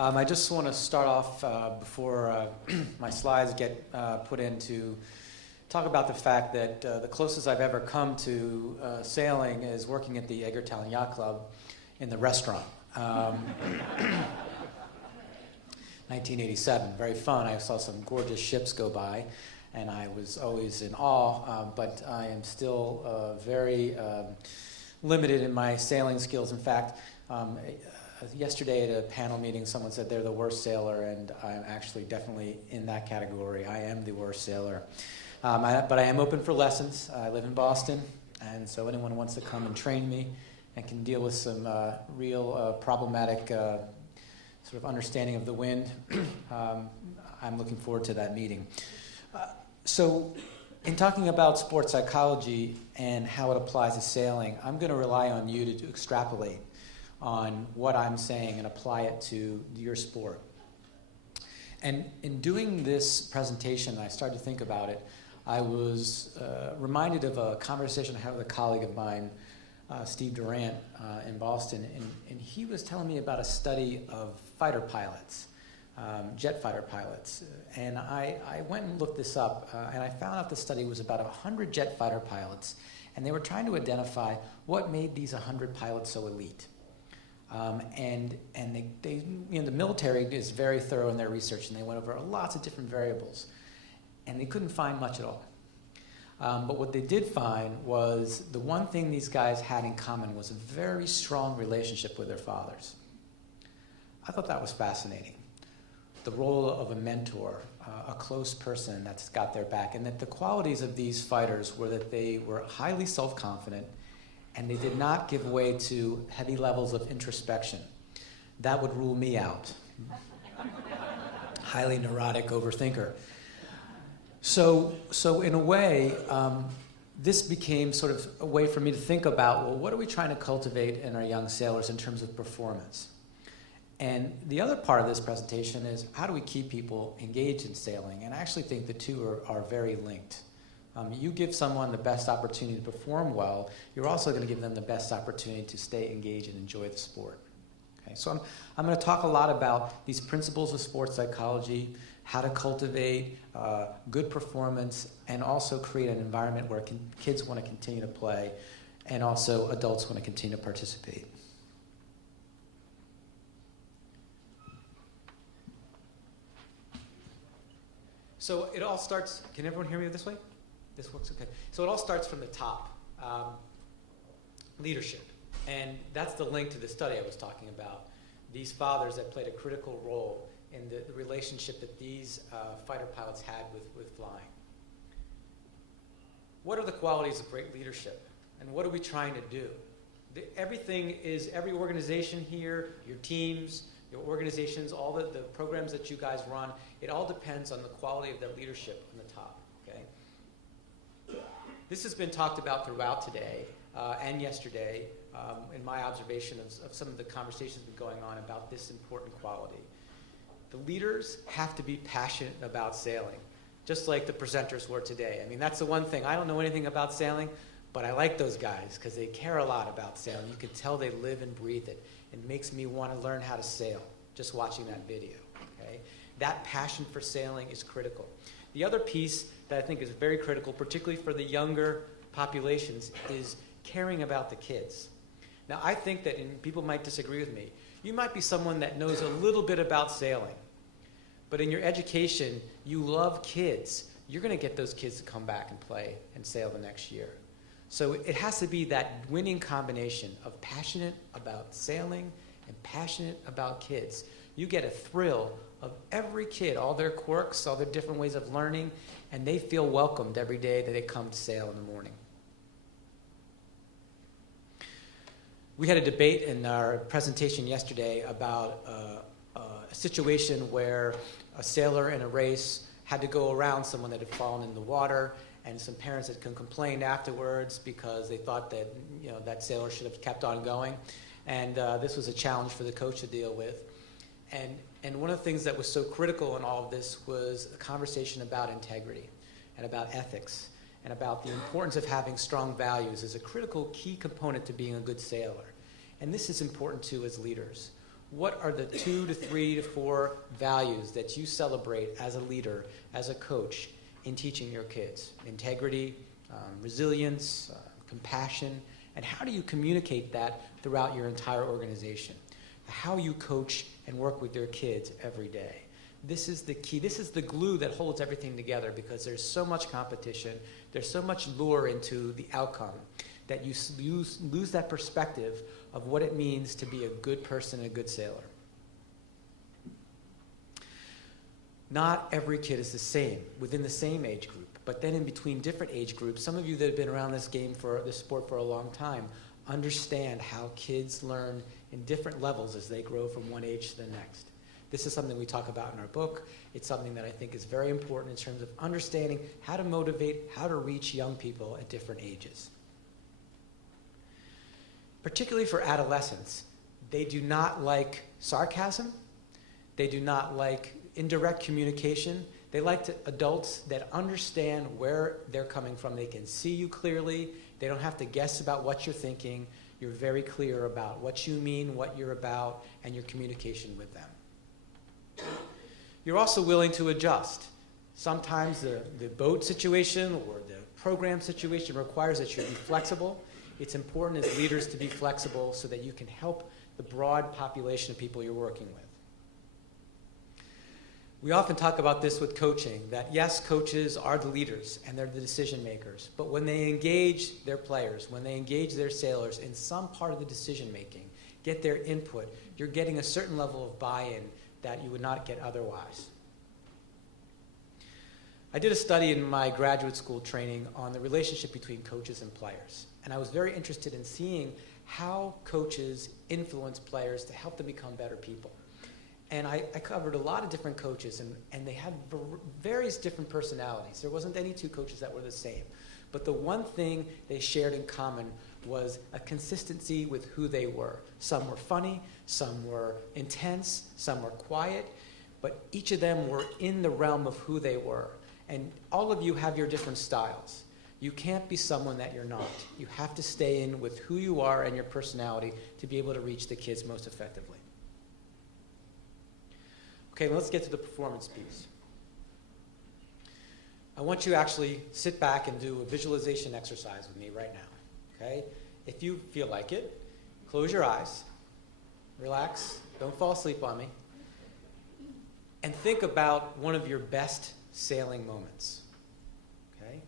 I just want to start off before my slides get put in to talk about the fact that the closest I've ever come to sailing is working at the Eggertown Yacht Club in the restaurant. 1987, very fun. I saw some gorgeous ships go by, and I was always in awe, but I am still very limited in my sailing skills. In fact, yesterday at a panel meeting, someone said they're the worst sailor, and I'm actually definitely in that category. I am the worst sailor. But I am open for lessons. I live in Boston, and so anyone who wants to come and train me and can deal with some real problematic sort of understanding of the wind, I'm looking forward to that meeting. So in talking about sports psychology and how it applies to sailing, I'm going to rely on you to extrapolate on what I'm saying and apply it to your sport. And in doing this presentation, I started to think about it. I was reminded of a conversation I had with a colleague of mine, Steve Durant, in Boston, and he was telling me about a study of fighter pilots, jet fighter pilots. And I went and looked this up, and I found out the study was about 100 jet fighter pilots, and they were trying to identify what made these 100 pilots so elite. And they the military is very thorough in their research, and they went over lots of different variables, and they couldn't find much at all. But what they did find was the one thing these guys had in common was a very strong relationship with their fathers. I thought that was fascinating. The role of a mentor, a close person that's got their back, and that the qualities of these fighters were that they were highly self-confident, and they did not give way to heavy levels of introspection. That would rule me out. Highly neurotic overthinker. So in a way, this became sort of a way for me to think about, well, what are we trying to cultivate in our young sailors in terms of performance? And the other part of this presentation is how do we keep people engaged in sailing? And I actually think the two are very linked. You give someone the best opportunity to perform well, you're also going to give them the best opportunity to stay engaged and enjoy the sport. Okay, so I'm going to talk a lot about these principles of sports psychology, how to cultivate good performance, and also create an environment where kids want to continue to play, and also adults want to continue to participate. So it all starts, can everyone hear me this way? This works okay. So it all starts from the top, leadership. And that's the link to the study I was talking about. These fathers that played a critical role in the relationship that these fighter pilots had with flying. What are the qualities of great leadership? And what are we trying to do? Every organization here, your teams, your organizations, all the programs that you guys run, it all depends on the quality of that leadership on the top, okay? This has been talked about throughout today and yesterday in my observation of some of the conversations that have been going on about this important quality. The leaders have to be passionate about sailing, just like the presenters were today. I mean, that's the one thing. I don't know anything about sailing, but I like those guys because they care a lot about sailing. You can tell they live and breathe it. It makes me want to learn how to sail just watching that video. Okay? That passion for sailing is critical. The other piece that I think is very critical, particularly for the younger populations, is caring about the kids. Now, I think that, and people might disagree with me, you might be someone that knows a little bit about sailing, but in your education, you love kids. You're going to get those kids to come back and play and sail the next year. So it has to be that winning combination of passionate about sailing and passionate about kids. You get a thrill of every kid, all their quirks, all their different ways of learning, and they feel welcomed every day that they come to sail in the morning. We had a debate in our presentation yesterday about a situation where a sailor in a race had to go around someone that had fallen in the water, and some parents had complained afterwards because they thought that that sailor should have kept on going. And this was a challenge for the coach to deal with. And one of the things that was so critical in all of this was a conversation about integrity and about ethics and about the importance of having strong values as a critical key component to being a good sailor. And this is important too as leaders. what are the 2 to 3 to 4 values that you celebrate as a leader, as a coach, in teaching your kids? Integrity, resilience, compassion, and how do you communicate that throughout your entire organization? How you coach and work with your kids every day. This is the key. This is the glue that holds everything together, because there's so much competition, there's so much lure into the outcome that you lose that perspective of what it means to be a good person and a good sailor. Not every kid is the same within the same age group, but then in between different age groups, some of you that have been around this sport for a long time understand how kids learn in different levels as they grow from one age to the next. This is something we talk about in our book. It's something that I think is very important in terms of understanding how to motivate, how to reach young people at different ages. Particularly for adolescents, they do not like sarcasm. They do not like indirect communication. They like adults that understand where they're coming from. They can see you clearly. They don't have to guess about what you're thinking. You're very clear about what you mean, what you're about, and your communication with them. You're also willing to adjust. Sometimes the boat situation or the program situation requires that you be flexible. It's important as leaders to be flexible so that you can help the broad population of people you're working with. We often talk about this with coaching, that yes, coaches are the leaders and they're the decision makers, but when they engage their players, when they engage their sailors in some part of the decision making, get their input, you're getting a certain level of buy-in that you would not get otherwise. I did a study in my graduate school training on the relationship between coaches and players, and I was very interested in seeing how coaches influence players to help them become better people. And I covered a lot of different coaches, and they had various different personalities. There wasn't any two coaches that were the same. But the one thing they shared in common was a consistency with who they were. Some were funny, some were intense, some were quiet, but each of them were in the realm of who they were. And all of you have your different styles. You can't be someone that you're not. You have to stay in with who you are and your personality to be able to reach the kids most effectively. Okay, let's get to the performance piece. I want you to actually sit back and do a visualization exercise with me right now, okay? If you feel like it, close your eyes, relax, don't fall asleep on me, and think about one of your best sailing moments, okay?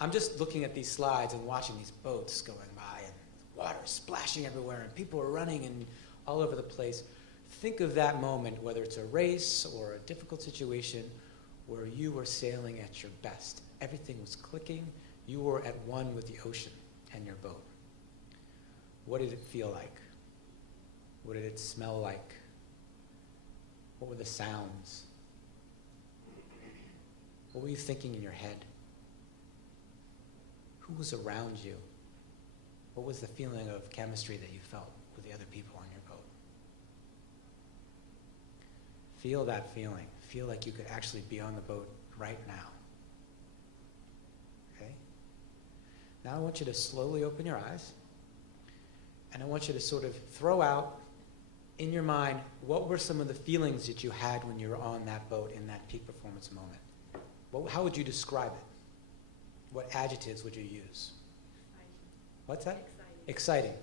I'm just looking at these slides and watching these boats going by and water splashing everywhere and people are running and all over the place. Think of that moment, whether it's a race or a difficult situation, where you were sailing at your best. Everything was clicking. You were at one with the ocean and your boat. What did it feel like? What did it smell like? What were the sounds? What were you thinking in your head? Who was around you? What was the feeling of chemistry that you felt with the other people on your boat? Feel that feeling. Feel like you could actually be on the boat right now. Okay? Now I want you to slowly open your eyes, and I want you to sort of throw out in your mind what were some of the feelings that you had when you were on that boat in that peak performance moment. How would you describe it? What adjectives would you use? Exciting. What's that? Exciting.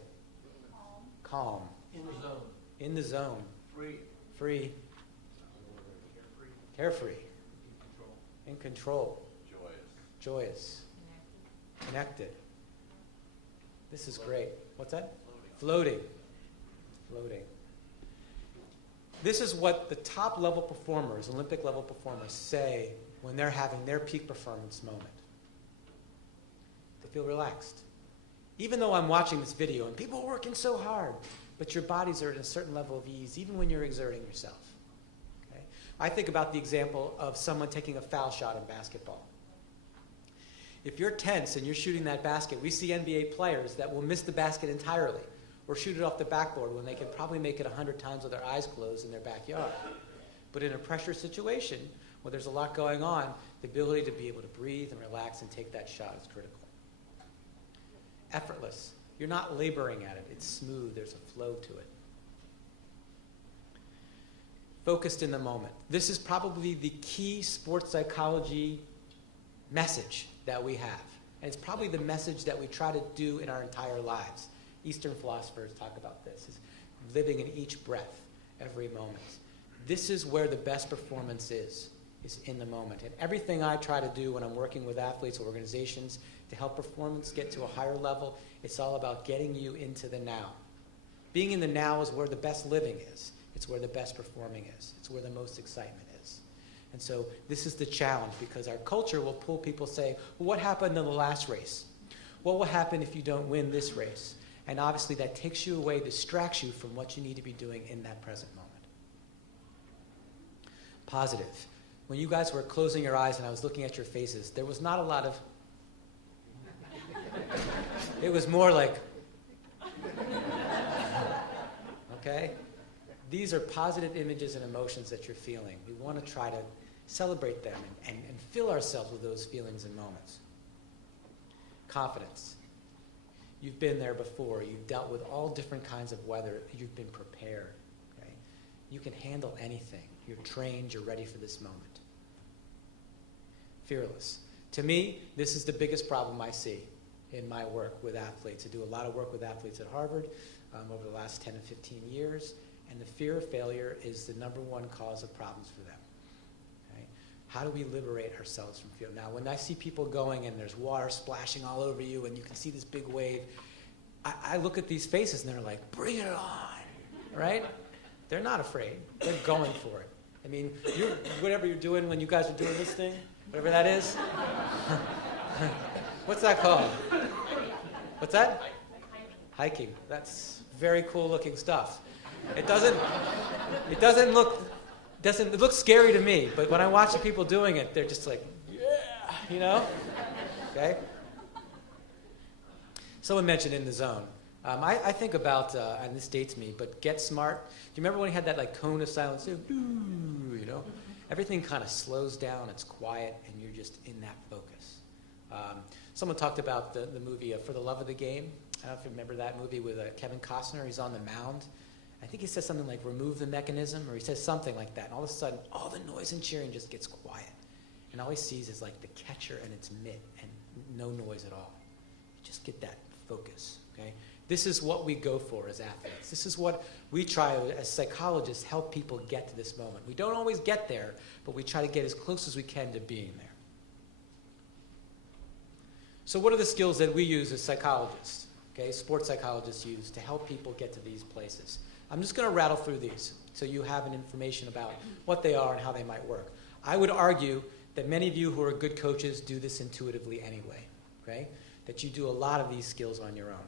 Calm. In the zone. In the zone. Free. Carefree. In control. Joyous. Connected. This is great. What's that? Floating. This is what the top level performers, Olympic level performers, say when they're having their peak performance moment. They feel relaxed. Even though I'm watching this video and people are working so hard, but your bodies are at a certain level of ease even when you're exerting yourself. Okay? I think about the example of someone taking a foul shot in basketball. If you're tense and you're shooting that basket, we see NBA players that will miss the basket entirely or shoot it off the backboard when they can probably make it 100 times with their eyes closed in their backyard. But in a pressure situation where there's a lot going on, the ability to be able to breathe and relax and take that shot is critical. Effortless. You're not laboring at it. It's smooth. There's a flow to it. focused in the moment. This is probably the key sports psychology message that we have. And it's probably the message that we try to do in our entire lives. Eastern philosophers talk about this, is living in each breath, every moment. This is where the best performance is in the moment. And everything I try to do when I'm working with athletes or organizations to help performance get to a higher level, it's all about getting you into the now. Being in the now is where the best living is. It's where the best performing is. It's where the most excitement is. And so this is the challenge, because our culture will pull people say, well, what happened in the last race? What will happen if you don't win this race? And obviously that takes you away, distracts you from what you need to be doing in that present moment. Positive. When you guys were closing your eyes and I was looking at your faces, there was not a lot of, it was more like, okay? These are positive images and emotions that you're feeling. We want to try to celebrate them and fill ourselves with those feelings and moments. Confidence. You've been there before. You've dealt with all different kinds of weather. You've been prepared. Okay? You can handle anything. You're trained. You're ready for this moment. Fearless. To me, this is the biggest problem I see in my work with athletes. I do a lot of work with athletes at Harvard over the last 10 to 15 years. And the fear of failure is the number one cause of problems for them. Okay? How do we liberate ourselves from fear? Now, when I see people going and there's water splashing all over you and you can see this big wave, I look at these faces and they're like, bring it on, right? They're not afraid. They're going for it. I mean, whatever you're doing when you guys are doing this thing, whatever that is. What's that called? What's that? Hiking. That's very cool looking stuff. It looks scary to me, but when I watch the people doing it, they're just like, yeah, you know? Okay? Someone mentioned in the zone. I think about, and this dates me, but Get Smart. Do you remember when he had that like cone of silence? You know? Everything kind of slows down, it's quiet, and you're just in that focus. Someone talked about the movie For the Love of the Game. I don't know if you remember that movie with Kevin Costner. He's on the mound. I think he says something like, remove the mechanism, or he says something like that. And all of a sudden, all the noise and cheering just gets quiet. And all he sees is like the catcher and its mitt and no noise at all. You just get that focus, okay? This is what we go for as athletes. This is what we try as psychologists help people get to this moment. We don't always get there, but we try to get as close as we can to being there. So what are the skills that we use as psychologists, okay, sports psychologists use to help people get to these places? I'm just going to rattle through these so you have an information about what they are and how they might work. I would argue that many of you who are good coaches do this intuitively anyway, okay? That you do a lot of these skills on your own.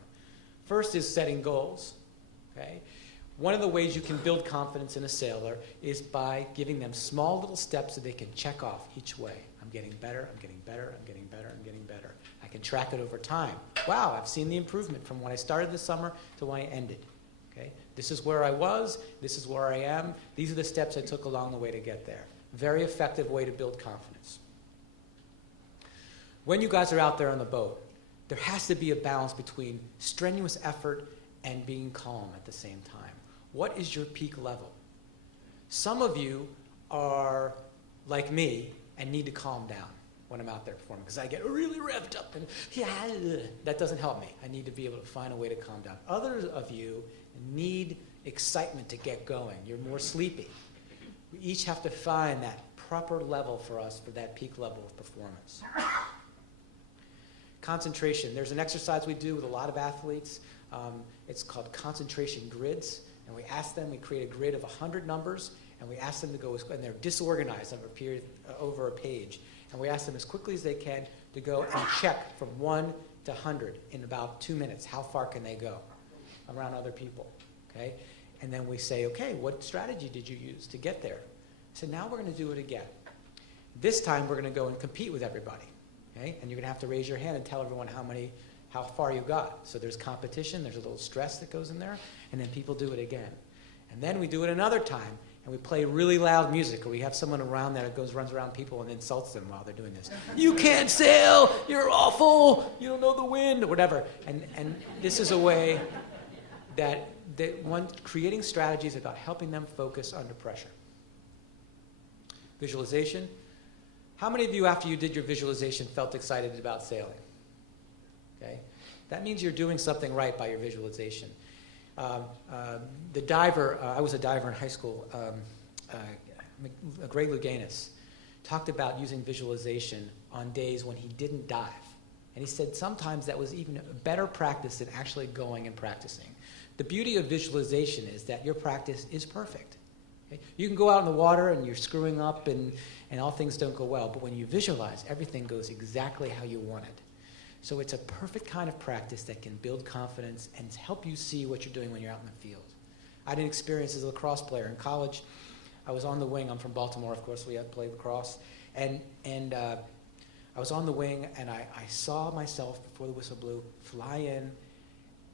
First is setting goals, okay? One of the ways you can build confidence in a sailor is by giving them small little steps that they can check off each way. I'm getting better, I'm getting better, I'm getting better, I'm getting better. I can track it over time. Wow, I've seen the improvement from when I started this summer to when I ended. Okay? This is where I was, this is where I am, these are the steps I took along the way to get there. Very effective way to build confidence. When you guys are out there on the boat, there has to be a balance between strenuous effort and being calm at the same time. What is your peak level? Some of you are like me and need to calm down when I'm out there performing, because I get really revved up and that doesn't help me. I need to be able to find a way to calm down. Others of you need excitement to get going. You're more sleepy. We each have to find that proper level for us for that peak level of performance. Concentration. There's an exercise we do with a lot of athletes. It's called concentration grids. And we ask them, we create a grid of 100 numbers, and we ask them to go, and they're disorganized over a page. And we ask them as quickly as they can to go and check from 1 to 100 in about 2 minutes. How far can they go around other people? Okay? And then we say, okay, what strategy did you use to get there? So now we're going to do it again. This time we're going to go and compete with everybody. Okay? And you're going to have to raise your hand and tell everyone how far you got. So there's competition, there's a little stress that goes in there, and then people do it again. And then we do it another time, and we play really loud music, or we have someone around there that runs around people and insults them while they're doing this. You can't sail, you're awful, you don't know the wind, or whatever. And this is a way that creating strategies about helping them focus under pressure. Visualization. How many of you, after you did your visualization, felt excited about sailing? Okay? That means you're doing something right by your visualization. The diver, I was a diver in high school, Greg Louganis, talked about using visualization on days when he didn't dive. And he said sometimes that was even a better practice than actually going and practicing. The beauty of visualization is that your practice is perfect. Okay? You can go out in the water and you're screwing up and all things don't go well, but when you visualize, everything goes exactly how you want it. So it's a perfect kind of practice that can build confidence and help you see what you're doing when you're out in the field. I had an experience as a lacrosse player in college. I was on the wing. I'm from Baltimore, of course. We had played lacrosse. And I was on the wing, and I saw myself, before the whistle blew, fly in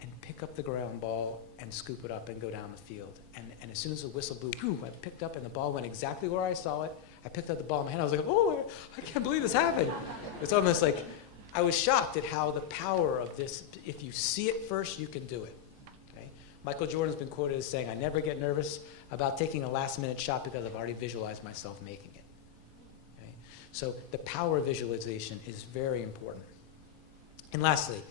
and pick up the ground ball and scoop it up and go down the field. And as soon as the whistle blew, whew, I picked up, and the ball went exactly where I saw it. I picked up the ball in my hand. I was like, oh, I can't believe this happened. It's almost like I was shocked at how the power of this, if you see it first, you can do it. Okay? Michael Jordan's been quoted as saying, I never get nervous about taking a last-minute shot because I've already visualized myself making it. Okay? So the power of visualization is very important. And lastly,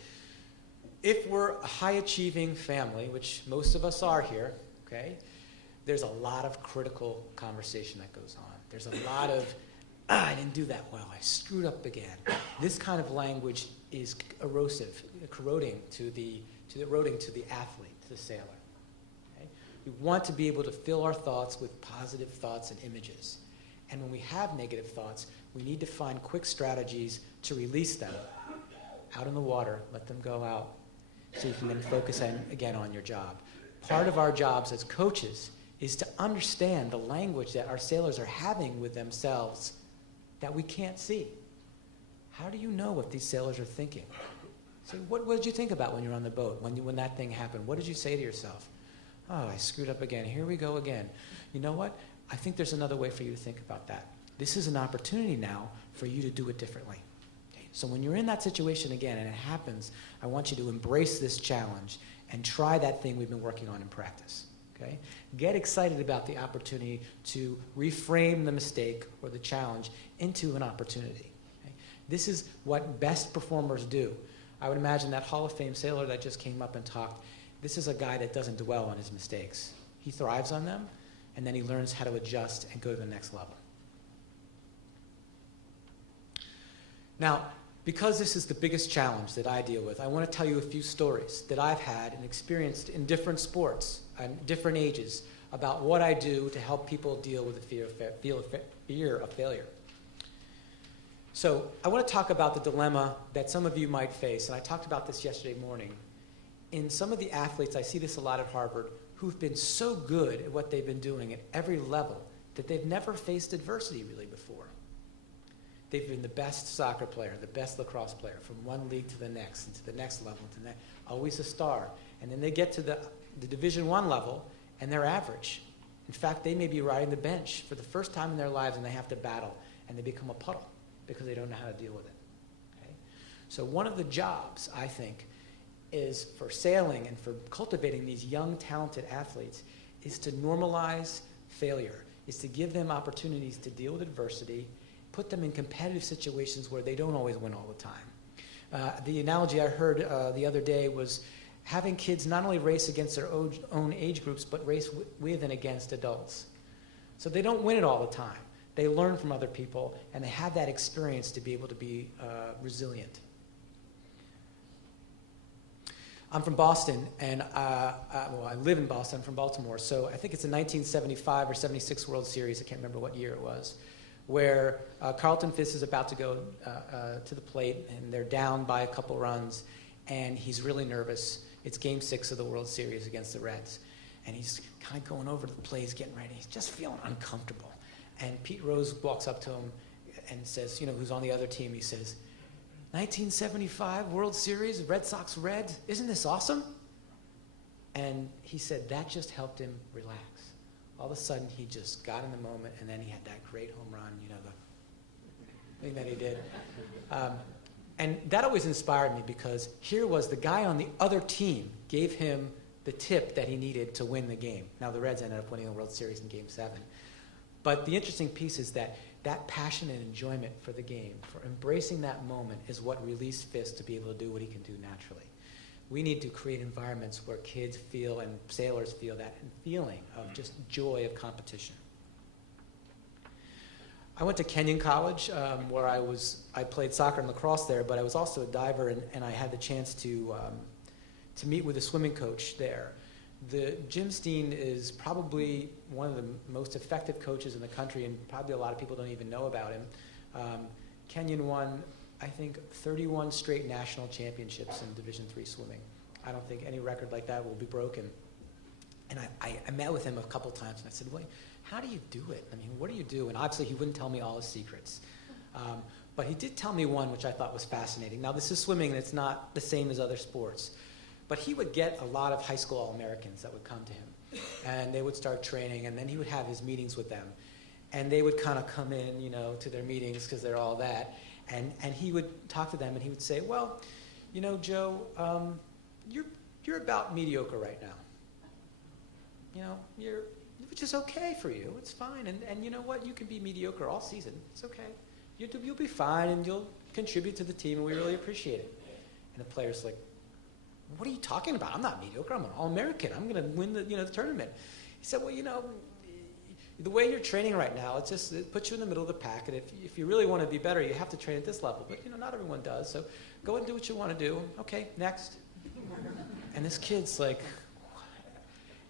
if we're a high-achieving family, which most of us are here, okay, there's a lot of critical conversation that goes on. There's a lot of, I didn't do that well, I screwed up again. This kind of language is erosive, corroding to the athlete, to the sailor. Okay? We want to be able to fill our thoughts with positive thoughts and images. And when we have negative thoughts, we need to find quick strategies to release them out in the water, let them go out, so you can then focus again on your job. Part of our jobs as coaches is to understand the language that our sailors are having with themselves that we can't see. How do you know what these sailors are thinking? So what did you think about when you were on the boat, when that thing happened? What did you say to yourself? Oh, I screwed up again. Here we go again. You know what? I think there's another way for you to think about that. This is an opportunity now for you to do it differently. Okay? So when you're in that situation again and it happens, I want you to embrace this challenge and try that thing we've been working on in practice. Okay? Get excited about the opportunity to reframe the mistake or the challenge into an opportunity. Okay? This is what best performers do. I would imagine that Hall of Fame sailor that just came up and talked, this is a guy that doesn't dwell on his mistakes. He thrives on them, and then he learns how to adjust and go to the next level. Now, because this is the biggest challenge that I deal with, I want to tell you a few stories that I've had and experienced in different sports and different ages about what I do to help people deal with the fear of failure. So I want to talk about the dilemma that some of you might face, and I talked about this yesterday morning. In some of the athletes, I see this a lot at Harvard, who've been so good at what they've been doing at every level that they've never faced adversity really before. They've been the best soccer player, the best lacrosse player, from one league to the next, and to the next level, to the next, always a star. And then they get to the Division I level, and they're average. In fact, they may be riding the bench for the first time in their lives, and they have to battle, and they become a puddle because they don't know how to deal with it. Okay? So one of the jobs, I think, is for sailing and for cultivating these young, talented athletes is to normalize failure, is to give them opportunities to deal with adversity, put them in competitive situations where they don't always win all the time. The analogy I heard the other day was having kids not only race against their own age groups, but race with and against adults. So they don't win it all the time. They learn from other people, and they have that experience to be able to be resilient. I'm from Boston, and I live in Boston. I'm from Baltimore, so I think it's a 1975 or 76 World Series, I can't remember what year it was, where Carlton Fisk is about to go to the plate, and they're down by a couple runs, and he's really nervous. It's Game 6 of the World Series against the Reds, and he's kind of going over to the plate, he's getting ready. He's just feeling uncomfortable, and Pete Rose walks up to him and says, you know, who's on the other team, he says, 1975 World Series, Red Sox red, isn't this awesome? And he said that just helped him relax. All of a sudden, he just got in the moment, and then he had that great home run, you know, the thing that he did. And that always inspired me because here was the guy on the other team gave him the tip that he needed to win the game. Now, the Reds ended up winning the World Series in Game 7. But the interesting piece is that passion and enjoyment for the game, for embracing that moment, is what released Fisk to be able to do what he can do naturally. We need to create environments where kids feel and sailors feel that feeling of just joy of competition. I went to Kenyon College, where I played soccer and lacrosse there, but I was also a diver, and I had the chance to meet with a swimming coach there. Jim Steen is probably one of the most effective coaches in the country, and probably a lot of people don't even know about him. Kenyon won, I think, 31 straight national championships in Division III swimming. I don't think any record like that will be broken. And I met with him a couple times, and I said, well, how do you do it? I mean, what do you do? And obviously, he wouldn't tell me all his secrets. But he did tell me one, which I thought was fascinating. Now, this is swimming, and it's not the same as other sports. But he would get a lot of high school All-Americans that would come to him, and they would start training, and then he would have his meetings with them. And they would kind of come in, to their meetings because they're all that. And he would talk to them, and he would say, well, Joe, you're about mediocre right now. Which is okay for you. It's fine. And you know what? You can be mediocre all season. It's okay. You'll be fine, and you'll contribute to the team, and we really appreciate it. And the player's like, what are you talking about? I'm not mediocre. I'm an All-American. I'm going to win the tournament. He said, well, the way you're training right now, it puts you in the middle of the pack, and if you really want to be better, you have to train at this level. But, not everyone does, so go and do what you want to do. Okay, next. And this kid's like,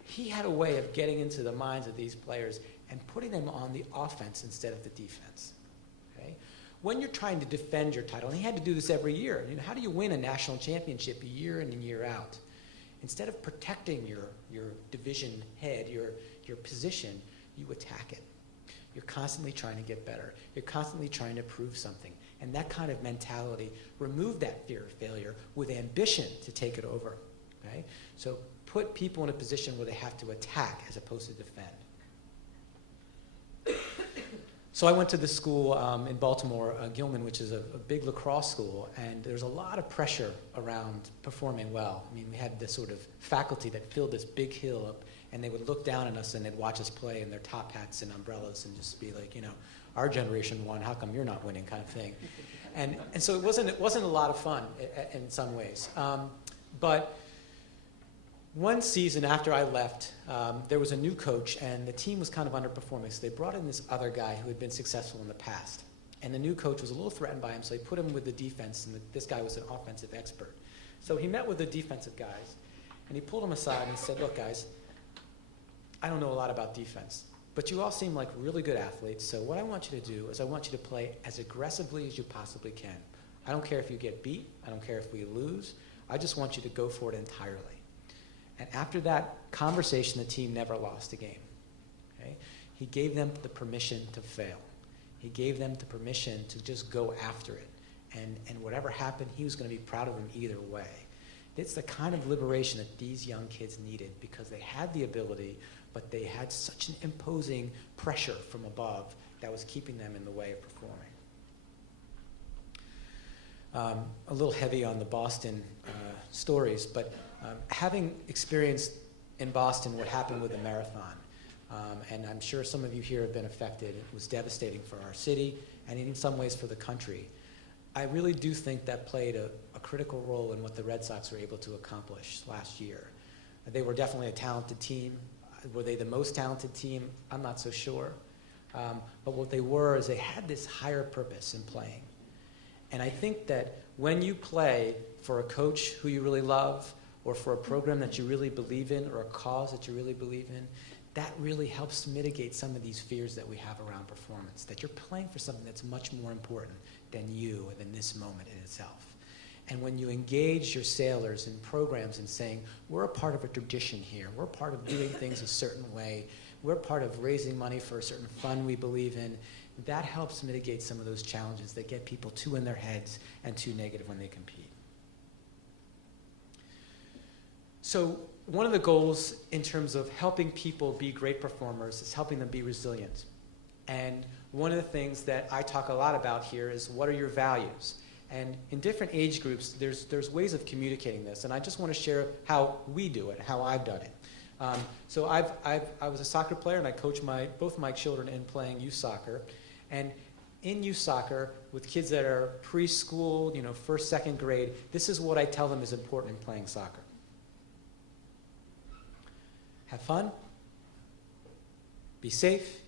he had a way of getting into the minds of these players and putting them on the offense instead of the defense. Okay? When you're trying to defend your title, and he had to do this every year, how do you win a national championship year in and year out? Instead of protecting your division head, your position, you attack it. You're constantly trying to get better. You're constantly trying to prove something. And that kind of mentality, remove that fear of failure with ambition to take it over. Okay? So put people in a position where they have to attack as opposed to defend. So I went to this school in Baltimore, Gilman, which is a big lacrosse school, and there's a lot of pressure around performing well. I mean, we had this sort of faculty that filled this big hill up, and they would look down on us and they'd watch us play in their top hats and umbrellas and just be like, our generation won, how come you're not winning, kind of thing. And so it wasn't a lot of fun in some ways. But one season after I left, there was a new coach, and the team was kind of underperforming. So they brought in this other guy who had been successful in the past. And the new coach was a little threatened by him, so they put him with the defense, and this guy was an offensive expert. So he met with the defensive guys, and he pulled them aside and he said, look, guys, I don't know a lot about defense, but you all seem like really good athletes, so what I want you to do is I want you to play as aggressively as you possibly can. I don't care if you get beat. I don't care if we lose. I just want you to go for it entirely. And after that conversation, the team never lost a game. Okay? He gave them the permission to fail. He gave them the permission to just go after it. And whatever happened, he was going to be proud of them either way. It's the kind of liberation that these young kids needed because they had the ability, but they had such an imposing pressure from above that was keeping them in the way of performing. A little heavy on the Boston stories, but having experienced in Boston what happened with the marathon, and I'm sure some of you here have been affected. It was devastating for our city and in some ways for the country. I really do think that played a critical role in what the Red Sox were able to accomplish last year. They were definitely a talented team. Were they the most talented team? I'm not so sure. But what they were is they had this higher purpose in playing. And I think that when you play for a coach who you really love, or for a program that you really believe in, or a cause that you really believe in, that really helps mitigate some of these fears that we have around performance, that you're playing for something that's much more important than you and than this moment in itself. And when you engage your sailors in programs and saying, we're a part of a tradition here, we're part of doing things a certain way, we're part of raising money for a certain fund we believe in, that helps mitigate some of those challenges that get people too in their heads and too negative when they compete. So one of the goals in terms of helping people be great performers is helping them be resilient. And one of the things that I talk a lot about here is what are your values? And in different age groups, there's ways of communicating this. And I just want to share how we do it, how I've done it. So I was a soccer player, and I coached both my children in playing youth soccer. And in youth soccer, with kids that are preschool, first, second grade, this is what I tell them is important in playing soccer. Have fun, be safe,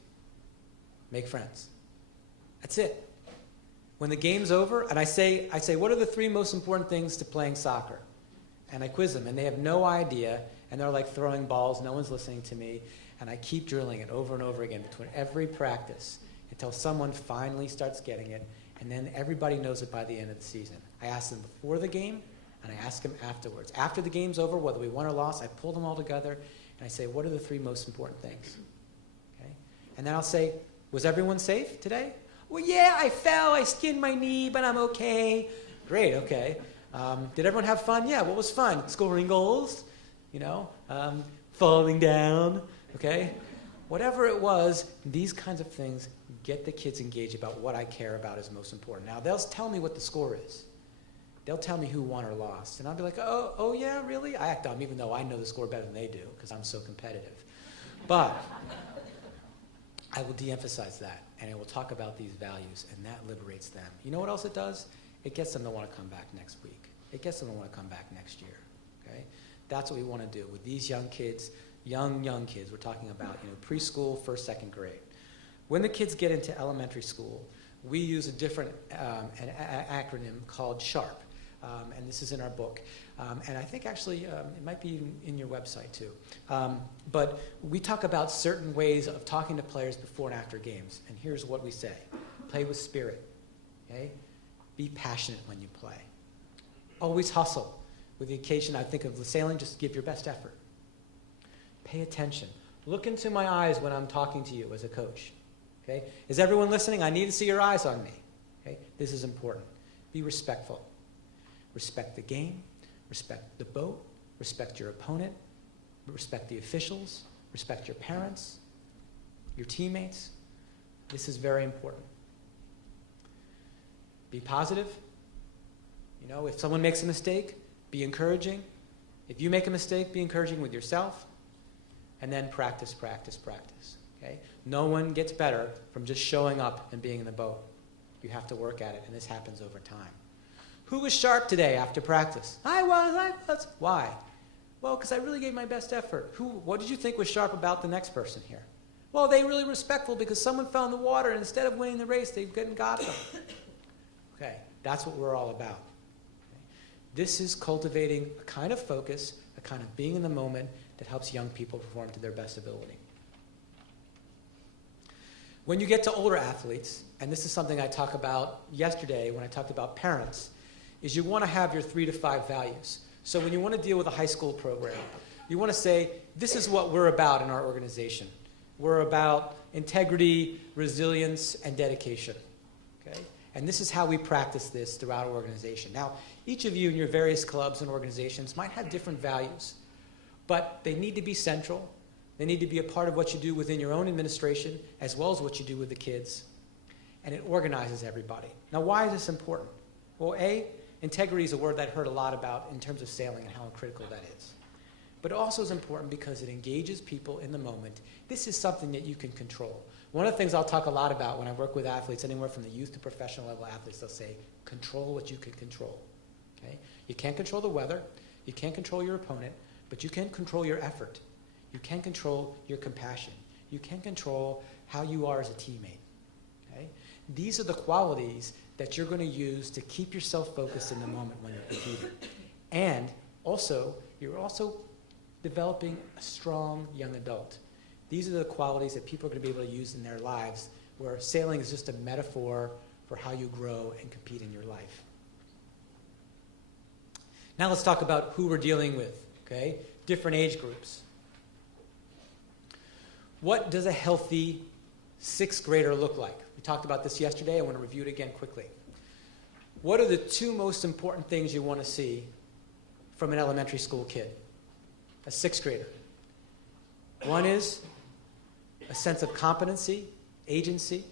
make friends. That's it. When the game's over, and I say, what are the 3 most important things to playing soccer? And I quiz them, and they have no idea, and they're like throwing balls, no one's listening to me, and I keep drilling it over and over again between every practice until someone finally starts getting it, and then everybody knows it by the end of the season. I ask them before the game, and I ask them afterwards. After the game's over, whether we won or lost, I pull them all together, and I say, what are the 3 most important things? Okay? And then I'll say, was everyone safe today? Well, yeah, I fell, I skinned my knee, but I'm okay. Great, okay. Did everyone have fun? Yeah, what was fun? Scoring goals, falling down, okay? Whatever it was, these kinds of things get the kids engaged about what I care about is most important. Now, they'll tell me what the score is. They'll tell me who won or lost. And I'll be like, oh yeah, really? I act dumb, even though I know the score better than they do, because I'm so competitive. But I will de-emphasize that, and I will talk about these values, and that liberates them. You know what else it does? It gets them to want to come back next week. It gets them to want to come back next year, okay? That's what we want to do with these young kids, young kids. We're talking about preschool, first, second grade. When the kids get into elementary school, we use a different an acronym called SHARP, and this is in our book. And I think actually it might be in your website too. But we talk about certain ways of talking to players before and after games. And here's what we say. Play with spirit. Okay? Be passionate when you play. Always hustle. With the occasion I think of sailing, just give your best effort. Pay attention. Look into my eyes when I'm talking to you as a coach. Okay? Is everyone listening? I need to see your eyes on me. Okay? This is important. Be respectful. Respect the game. Respect the boat, respect your opponent, respect the officials, respect your parents, your teammates. This is very important. Be positive. If someone makes a mistake, be encouraging. If you make a mistake, be encouraging with yourself. And then practice, practice, practice. Okay? No one gets better from just showing up and being in the boat. You have to work at it, and this happens over time. Who was sharp today after practice? I was. Why? Well, because I really gave my best effort. What did you think was sharp about the next person here? Well, they really respectful because someone fell in the water, and instead of winning the race, they got them. Okay, that's what we're all about. Okay? This is cultivating a kind of focus, a kind of being in the moment that helps young people perform to their best ability. When you get to older athletes, and this is something I talked about yesterday when I talked about parents, is you want to have your 3 to 5 values. So when you want to deal with a high school program, you want to say, this is what we're about in our organization. We're about integrity, resilience, and dedication. Okay? And this is how we practice this throughout our organization. Now, each of you in your various clubs and organizations might have different values, but they need to be central. They need to be a part of what you do within your own administration, as well as what you do with the kids. And it organizes everybody. Now, why is this important? Well, integrity is a word that I heard a lot about in terms of sailing and how critical that is. But it also is important because it engages people in the moment. This is something that you can control. One of the things I'll talk a lot about when I work with athletes, anywhere from the youth to professional level athletes, they'll say, control what you can control. Okay? You can't control the weather. You can't control your opponent, but you can control your effort. You can control your compassion. You can control how you are as a teammate. Okay? These are the qualities that you're going to use to keep yourself focused in the moment when you're competing. And you're also developing a strong young adult. These are the qualities that people are going to be able to use in their lives, where sailing is just a metaphor for how you grow and compete in your life. Now let's talk about who we're dealing with, okay? Different age groups. What does a healthy 6th grader look like? We talked about this yesterday. I want to review it again quickly. What are the 2 most important things you want to see from an elementary school kid, a 6th grader? One is a sense of competency, agency,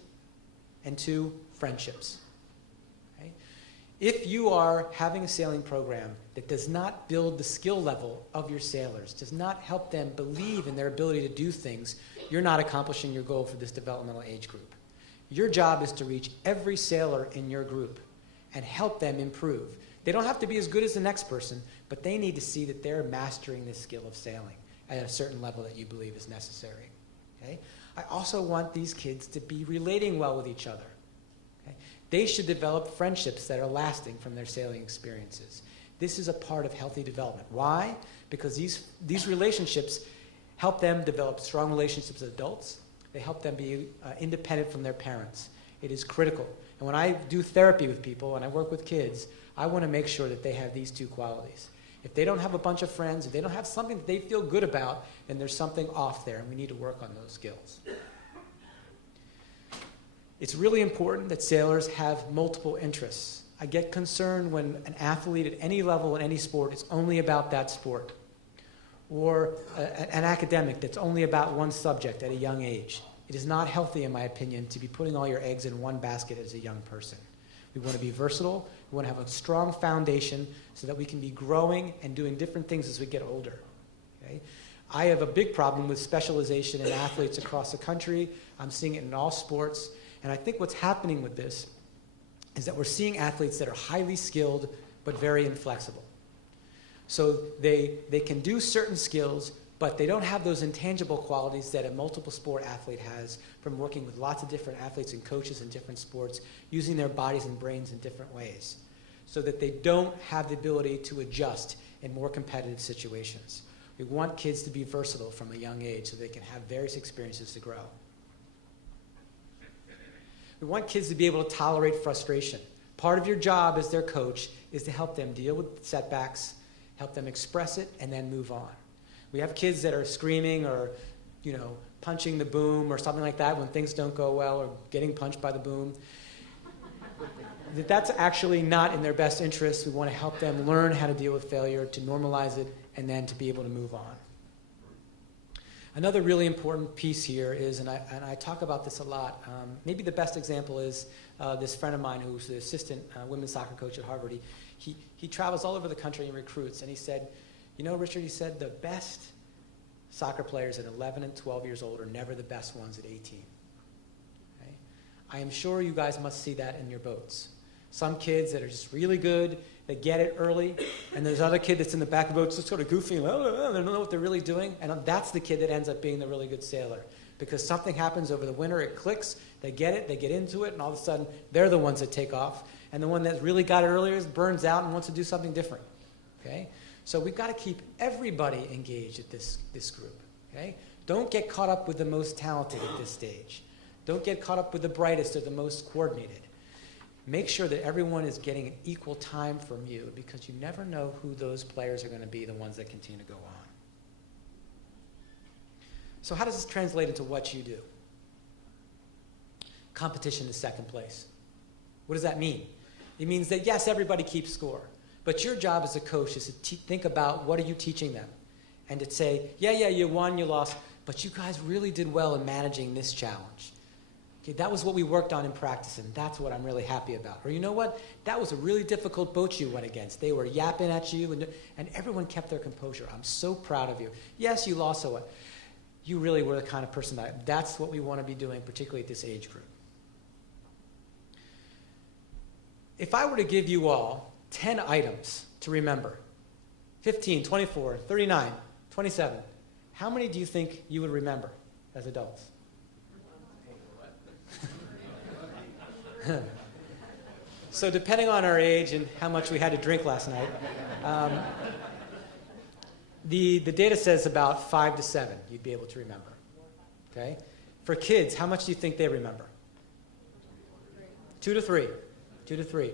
and 2, friendships. Okay? If you are having a sailing program that does not build the skill level of your sailors, does not help them believe in their ability to do things, you're not accomplishing your goal for this developmental age group. Your job is to reach every sailor in your group and help them improve. They don't have to be as good as the next person, but they need to see that they're mastering this skill of sailing at a certain level that you believe is necessary. Okay? I also want these kids to be relating well with each other. Okay? They should develop friendships that are lasting from their sailing experiences. This is a part of healthy development. Why? Because these relationships help them develop strong relationships with adults. They help them be independent from their parents. It is critical. And when I do therapy with people and I work with kids, I want to make sure that they have these two qualities. If they don't have a bunch of friends, if they don't have something that they feel good about, then there's something off there, and we need to work on those skills. It's really important that sailors have multiple interests. I get concerned when an athlete at any level in any sport is only about that sport, or an academic that's only about one subject at a young age. It is not healthy, in my opinion, to be putting all your eggs in one basket as a young person. We want to be versatile. We want to have a strong foundation so that we can be growing and doing different things as we get older. Okay? I have a big problem with specialization in athletes across the country. I'm seeing it in all sports. And I think what's happening with this is that we're seeing athletes that are highly skilled but very inflexible. So they can do certain skills, but they don't have those intangible qualities that a multiple sport athlete has from working with lots of different athletes and coaches in different sports, using their bodies and brains in different ways, so that they don't have the ability to adjust in more competitive situations. We want kids to be versatile from a young age so they can have various experiences to grow. We want kids to be able to tolerate frustration. Part of your job as their coach is to help them deal with setbacks, help them express it, and then move on. We have kids that are screaming or, punching the boom or something like that when things don't go well, or getting punched by the boom. That's actually not in their best interest. We want to help them learn how to deal with failure, to normalize it, and then to be able to move on. Another really important piece here is, and I talk about this a lot, maybe the best example is this friend of mine who's the assistant women's soccer coach at Harvard. He travels all over the country and recruits, and he said, Richard, he said, the best soccer players at 11 and 12 years old are never the best ones at 18. Okay? I am sure you guys must see that in your boats. Some kids that are just really good, they get it early, and there's other kid that's in the back of the boat just sort of goofy, and they don't know what they're really doing, and that's the kid that ends up being the really good sailor. Because something happens over the winter, it clicks, they get it, they get into it, and all of a sudden, they're the ones that take off, and the one that really got it earlier burns out and wants to do something different. Okay? So we've got to keep everybody engaged at this group. Okay? Don't get caught up with the most talented at this stage. Don't get caught up with the brightest or the most coordinated. Make sure that everyone is getting an equal time from you, because you never know who those players are going to be, the ones that continue to go on. So how does this translate into what you do? Competition is second place. What does that mean? It means that, yes, everybody keeps score. But your job as a coach is to think about what are you teaching them. And to say, yeah, you won, you lost, but you guys really did well in managing this challenge. Okay, that was what we worked on in practice, and that's what I'm really happy about. Or you know what? That was a really difficult boat you went against. They were yapping at you, and everyone kept their composure. I'm so proud of you. Yes, you lost, so what? You really were the kind of person that's what we want to be doing, particularly at this age group. If I were to give you all 10 items to remember, 15, 24, 39, 27, how many do you think you would remember as adults? So depending on our age and how much we had to drink last night, the data says about 5 to 7 you'd be able to remember. Okay? For kids, how much do you think they remember? 2 to 3. 2 to 3.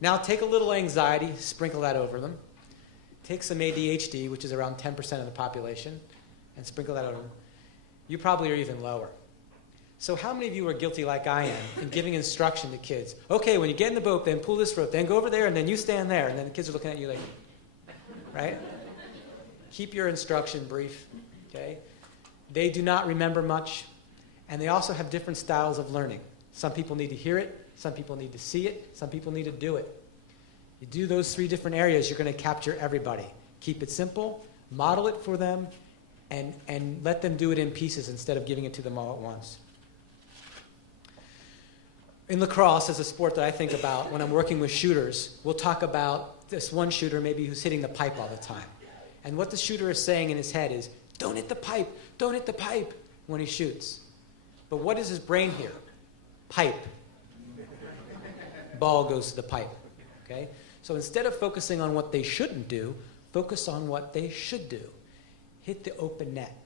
Now take a little anxiety, sprinkle that over them. Take some ADHD, which is around 10% of the population, and sprinkle that over them. You probably are even lower. So how many of you are guilty like I am in giving instruction to kids? Okay, when you get in the boat, then pull this rope, then go over there, and then you stand there, and then the kids are looking at you like, right? Keep your instruction brief, okay? They do not remember much, and they also have different styles of learning. Some people need to hear it, some people need to see it, some people need to do it. You do those 3 different areas, you're going to capture everybody. Keep it simple, model it for them, and let them do it in pieces instead of giving it to them all at once. In lacrosse, as a sport that I think about when I'm working with shooters, we'll talk about this one shooter maybe who's hitting the pipe all the time. And what the shooter is saying in his head is, don't hit the pipe, don't hit the pipe, when he shoots. But what does his brain hear? Pipe. Ball goes to the pipe. Okay? So instead of focusing on what they shouldn't do, focus on what they should do. Hit the open net.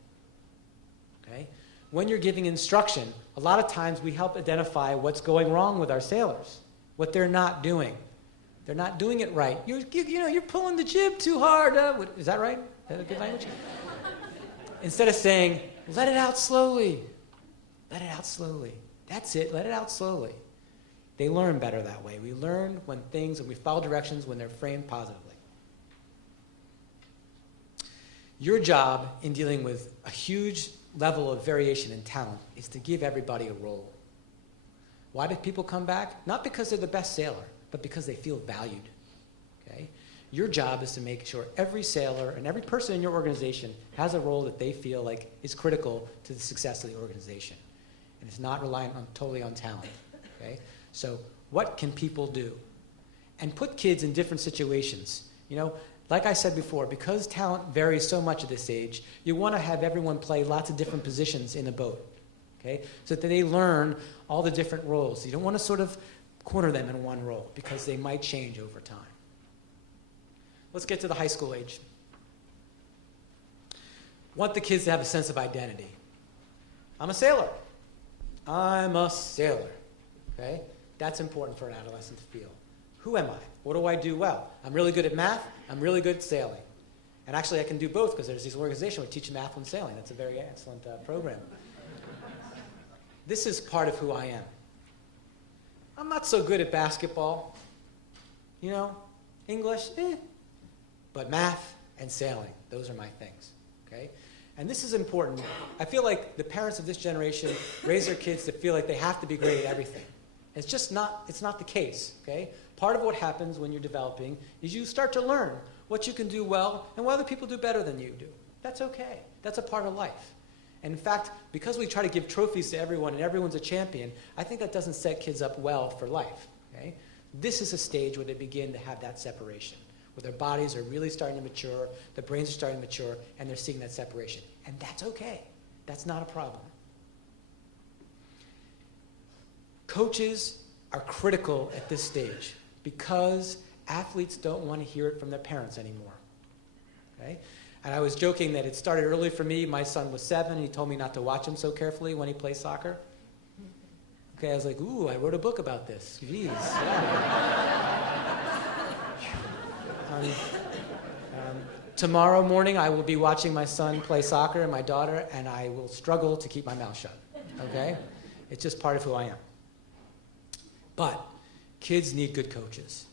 Okay? When you're giving instruction, a lot of times we help identify what's going wrong with our sailors, what they're not doing. They're not doing it right. You're pulling the jib too hard. Is that right? Is that a good language? Instead of saying, let it out slowly. Let it out slowly. That's it. Let it out slowly. They learn better that way. We learn when we follow directions when they're framed positively. Your job in dealing with a huge level of variation in talent is to give everybody a role. Why do people come back? Not because they're the best sailor, but because they feel valued. Okay? Your job is to make sure every sailor and every person in your organization has a role that they feel like is critical to the success of the organization. And it's not reliant totally on talent. Okay? So what can people do? And put kids in different situations. Like I said before, because talent varies so much at this age, you want to have everyone play lots of different positions in a boat, okay? So that they learn all the different roles. You don't want to sort of corner them in one role because they might change over time. Let's get to the high school age. Want the kids to have a sense of identity. I'm a sailor. I'm a sailor, okay? That's important for an adolescent to feel. Who am I? What do I do well? I'm really good at math. I'm really good at sailing. And actually, I can do both because there's this organization where we teach math and sailing. That's a very excellent program. This is part of who I am. I'm not so good at basketball. English, But math and sailing, those are my things, okay? And this is important. I feel like the parents of this generation raise their kids to feel like they have to be great at everything. It's not the case, okay? Part of what happens when you're developing is you start to learn what you can do well and what other people do better than you do. That's okay. That's a part of life. And in fact, because we try to give trophies to everyone and everyone's a champion, I think that doesn't set kids up well for life, okay? This is a stage where they begin to have that separation, where their bodies are really starting to mature, their brains are starting to mature, and they're seeing that separation. And that's okay. That's not a problem. Coaches are critical at this stage because athletes don't want to hear it from their parents anymore. Okay? And I was joking that it started early for me. My son was 7, and he told me not to watch him so carefully when he plays soccer. Okay, I was like, ooh, I wrote a book about this. Jeez. Yeah. Tomorrow morning, I will be watching my son play soccer and my daughter, and I will struggle to keep my mouth shut. Okay? It's just part of who I am. But kids need good coaches,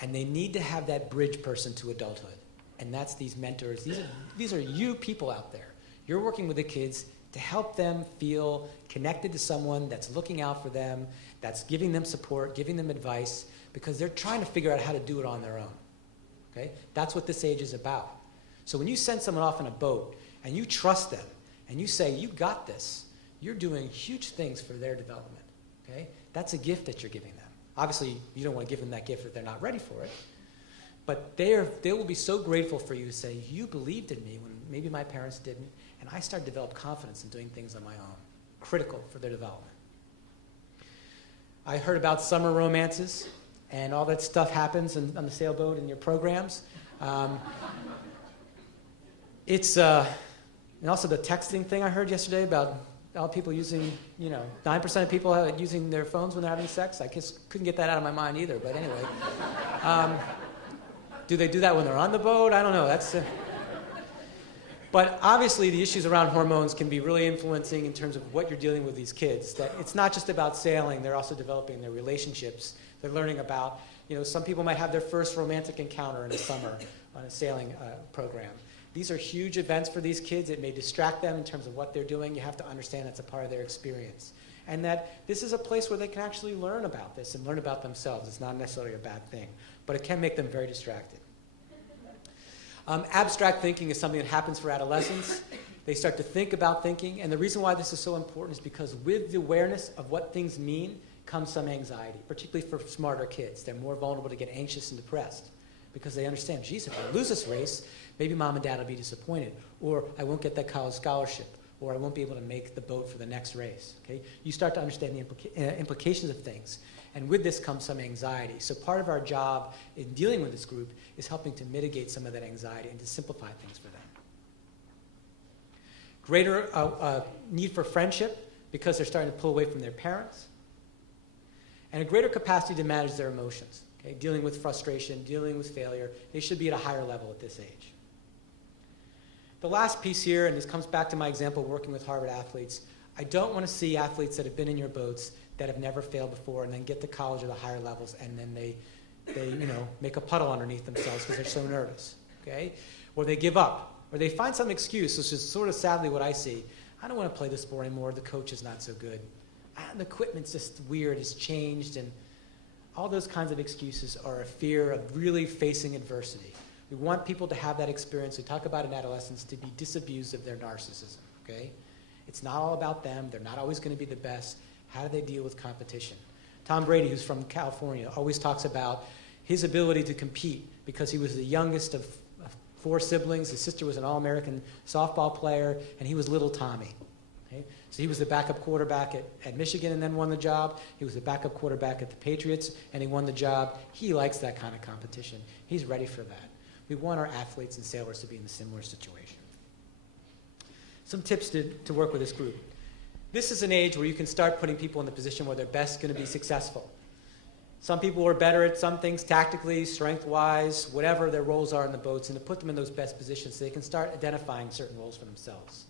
and they need to have that bridge person to adulthood, and that's these mentors. These are you people out there. You're working with the kids to help them feel connected to someone that's looking out for them, that's giving them support, giving them advice, because they're trying to figure out how to do it on their own. Okay? That's what this age is about. So when you send someone off in a boat, and you trust them, and you say, you got this, you're doing huge things for their development. Okay? That's a gift that you're giving them. Obviously, you don't want to give them that gift if they're not ready for it. But they will be so grateful for you to say, you believed in me when maybe my parents didn't, and I started to develop confidence in doing things on my own. Critical for their development. I heard about summer romances, and all that stuff happens on the sailboat in your programs. And also the texting thing I heard yesterday about all people using, 9% of people using their phones when they're having sex. I just couldn't get that out of my mind either, but anyway. Do they do that when they're on the boat? I don't know. But obviously the issues around hormones can be really influencing in terms of what you're dealing with these kids. That it's not just about sailing, they're also developing their relationships. They're learning about, some people might have their first romantic encounter in the summer on a sailing program. These are huge events for these kids. It may distract them in terms of what they're doing. You have to understand that's a part of their experience. and that this is a place where they can actually learn about this and learn about themselves. It's not necessarily a bad thing, but it can make them very distracted. Abstract thinking is something that happens for adolescents. They start to think about thinking, and the reason why this is so important is because with the awareness of what things mean comes some anxiety, particularly for smarter kids. They're more vulnerable to get anxious and depressed because they understand, geez, if I lose this race, maybe mom and dad will be disappointed, or I won't get that college scholarship, or I won't be able to make the boat for the next race. Okay? You start to understand the implications of things, and with this comes some anxiety. So part of our job in dealing with this group is helping to mitigate some of that anxiety and to simplify things for them. Greater need for friendship because they're starting to pull away from their parents, and a greater capacity to manage their emotions. Okay? Dealing with frustration, dealing with failure, they should be at a higher level at this age. The last piece here, and this comes back to my example working with Harvard athletes, I don't want to see athletes that have been in your boats that have never failed before and then get to college or the higher levels and then they make a puddle underneath themselves because they're so nervous, okay? Or they give up, or they find some excuse, which is sort of sadly what I see. I don't want to play this sport anymore, the coach is not so good. The equipment's just weird, it's changed, and all those kinds of excuses are a fear of really facing adversity. We want people to have that experience, we talk about in adolescence, to be disabused of their narcissism, okay? It's not all about them, they're not always going to be the best. How do they deal with competition? Tom Brady, who's from California, always talks about his ability to compete because he was the youngest of 4 siblings. His sister was an All-American softball player, and he was little Tommy. Okay? So he was the backup quarterback at Michigan and then won the job. He was the backup quarterback at the Patriots, and he won the job. He likes that kind of competition. He's ready for that. We want our athletes and sailors to be in a similar situation. Some tips to work with this group. This is an age where you can start putting people in the position where they're best going to be successful. Some people are better at some things tactically, strength-wise, whatever their roles are in the boats, and to put them in those best positions so they can start identifying certain roles for themselves.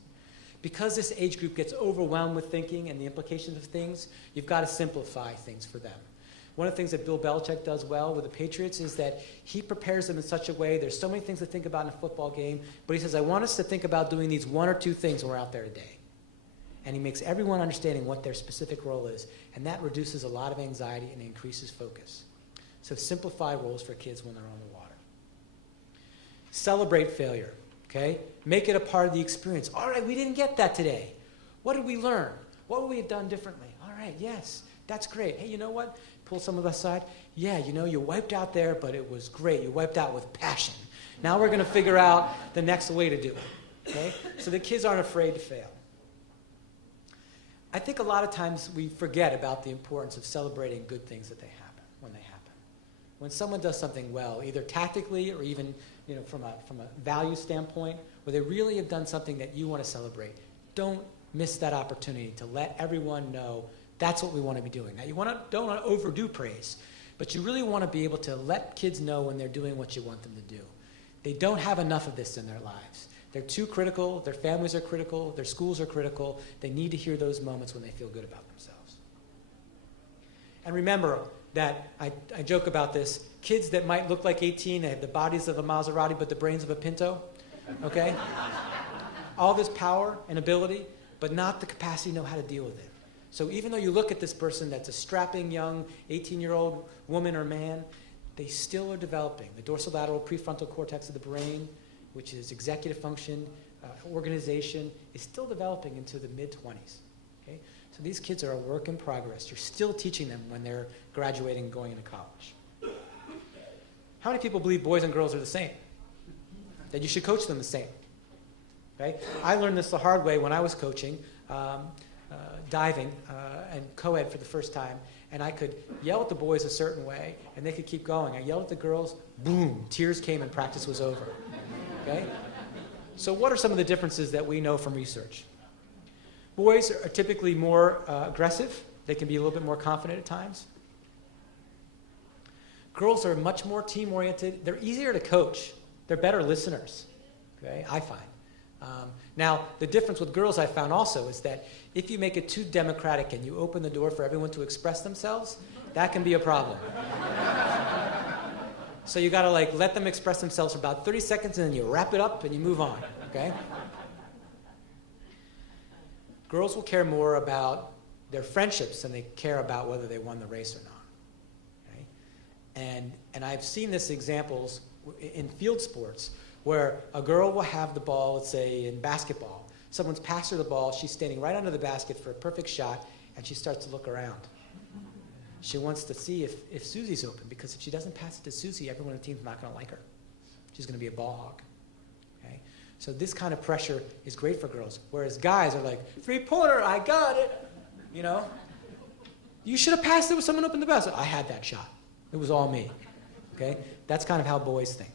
Because this age group gets overwhelmed with thinking and the implications of things, you've got to simplify things for them. One of the things that Bill Belichick does well with the Patriots is that he prepares them in such a way, there's so many things to think about in a football game, but he says, I want us to think about doing these 1 or 2 things when we're out there today. And he makes everyone understanding what their specific role is, and that reduces a lot of anxiety and increases focus. So simplify roles for kids when they're on the water. Celebrate failure, okay? Make it a part of the experience. All right, we didn't get that today. What did we learn? What would we have done differently? All right, yes, that's great. Hey, you know what? Pull some of us aside. Yeah, you wiped out there, but it was great. You wiped out with passion. Now we're going to figure out the next way to do it, okay? So the kids aren't afraid to fail. I think a lot of times we forget about the importance of celebrating good things that when they happen. When someone does something well, either tactically or even from a value standpoint, where they really have done something that you want to celebrate, don't miss that opportunity to let everyone know that's what we want to be doing. Now, don't want to overdo praise, but you really want to be able to let kids know when they're doing what you want them to do. They don't have enough of this in their lives. They're too critical, their families are critical, their schools are critical. They need to hear those moments when they feel good about themselves. And remember that, I joke about this, kids that might look like 18, they have the bodies of a Maserati but the brains of a Pinto, okay? All this power and ability, but not the capacity to know how to deal with it. So even though you look at this person that's a strapping young 18-year-old woman or man, they still are developing. The dorsolateral prefrontal cortex of the brain, which is executive function, organization, is still developing into the mid-20s. Okay? So these kids are a work in progress. You're still teaching them when they're graduating and going into college. How many people believe boys and girls are the same? That you should coach them the same? Okay? I learned this the hard way when I was coaching diving and co-ed for the first time, and I could yell at the boys a certain way, and they could keep going. I yelled at the girls, boom, tears came and practice was over. Okay? So what are some of the differences that we know from research? Boys are typically more aggressive. They can be a little bit more confident at times. Girls are much more team-oriented. They're easier to coach. They're better listeners, okay, I find. Now, the difference with girls I found also is that if you make it too democratic and you open the door for everyone to express themselves, that can be a problem. So you got to let them express themselves for about 30 seconds and then you wrap it up and you move on, okay? Girls will care more about their friendships than they care about whether they won the race or not. Okay? And I've seen this examples in field sports where a girl will have the ball, let's say in basketball. Someone's passed her the ball, she's standing right under the basket for a perfect shot, and she starts to look around. She wants to see if Susie's open, because if she doesn't pass it to Susie, everyone on the team's not going to like her. She's going to be a ball hog. Okay? So this kind of pressure is great for girls, whereas guys are like, three-pointer, I got it. You know? You should have passed it with someone open the basket. I had that shot. It was all me. Okay? That's kind of how boys think.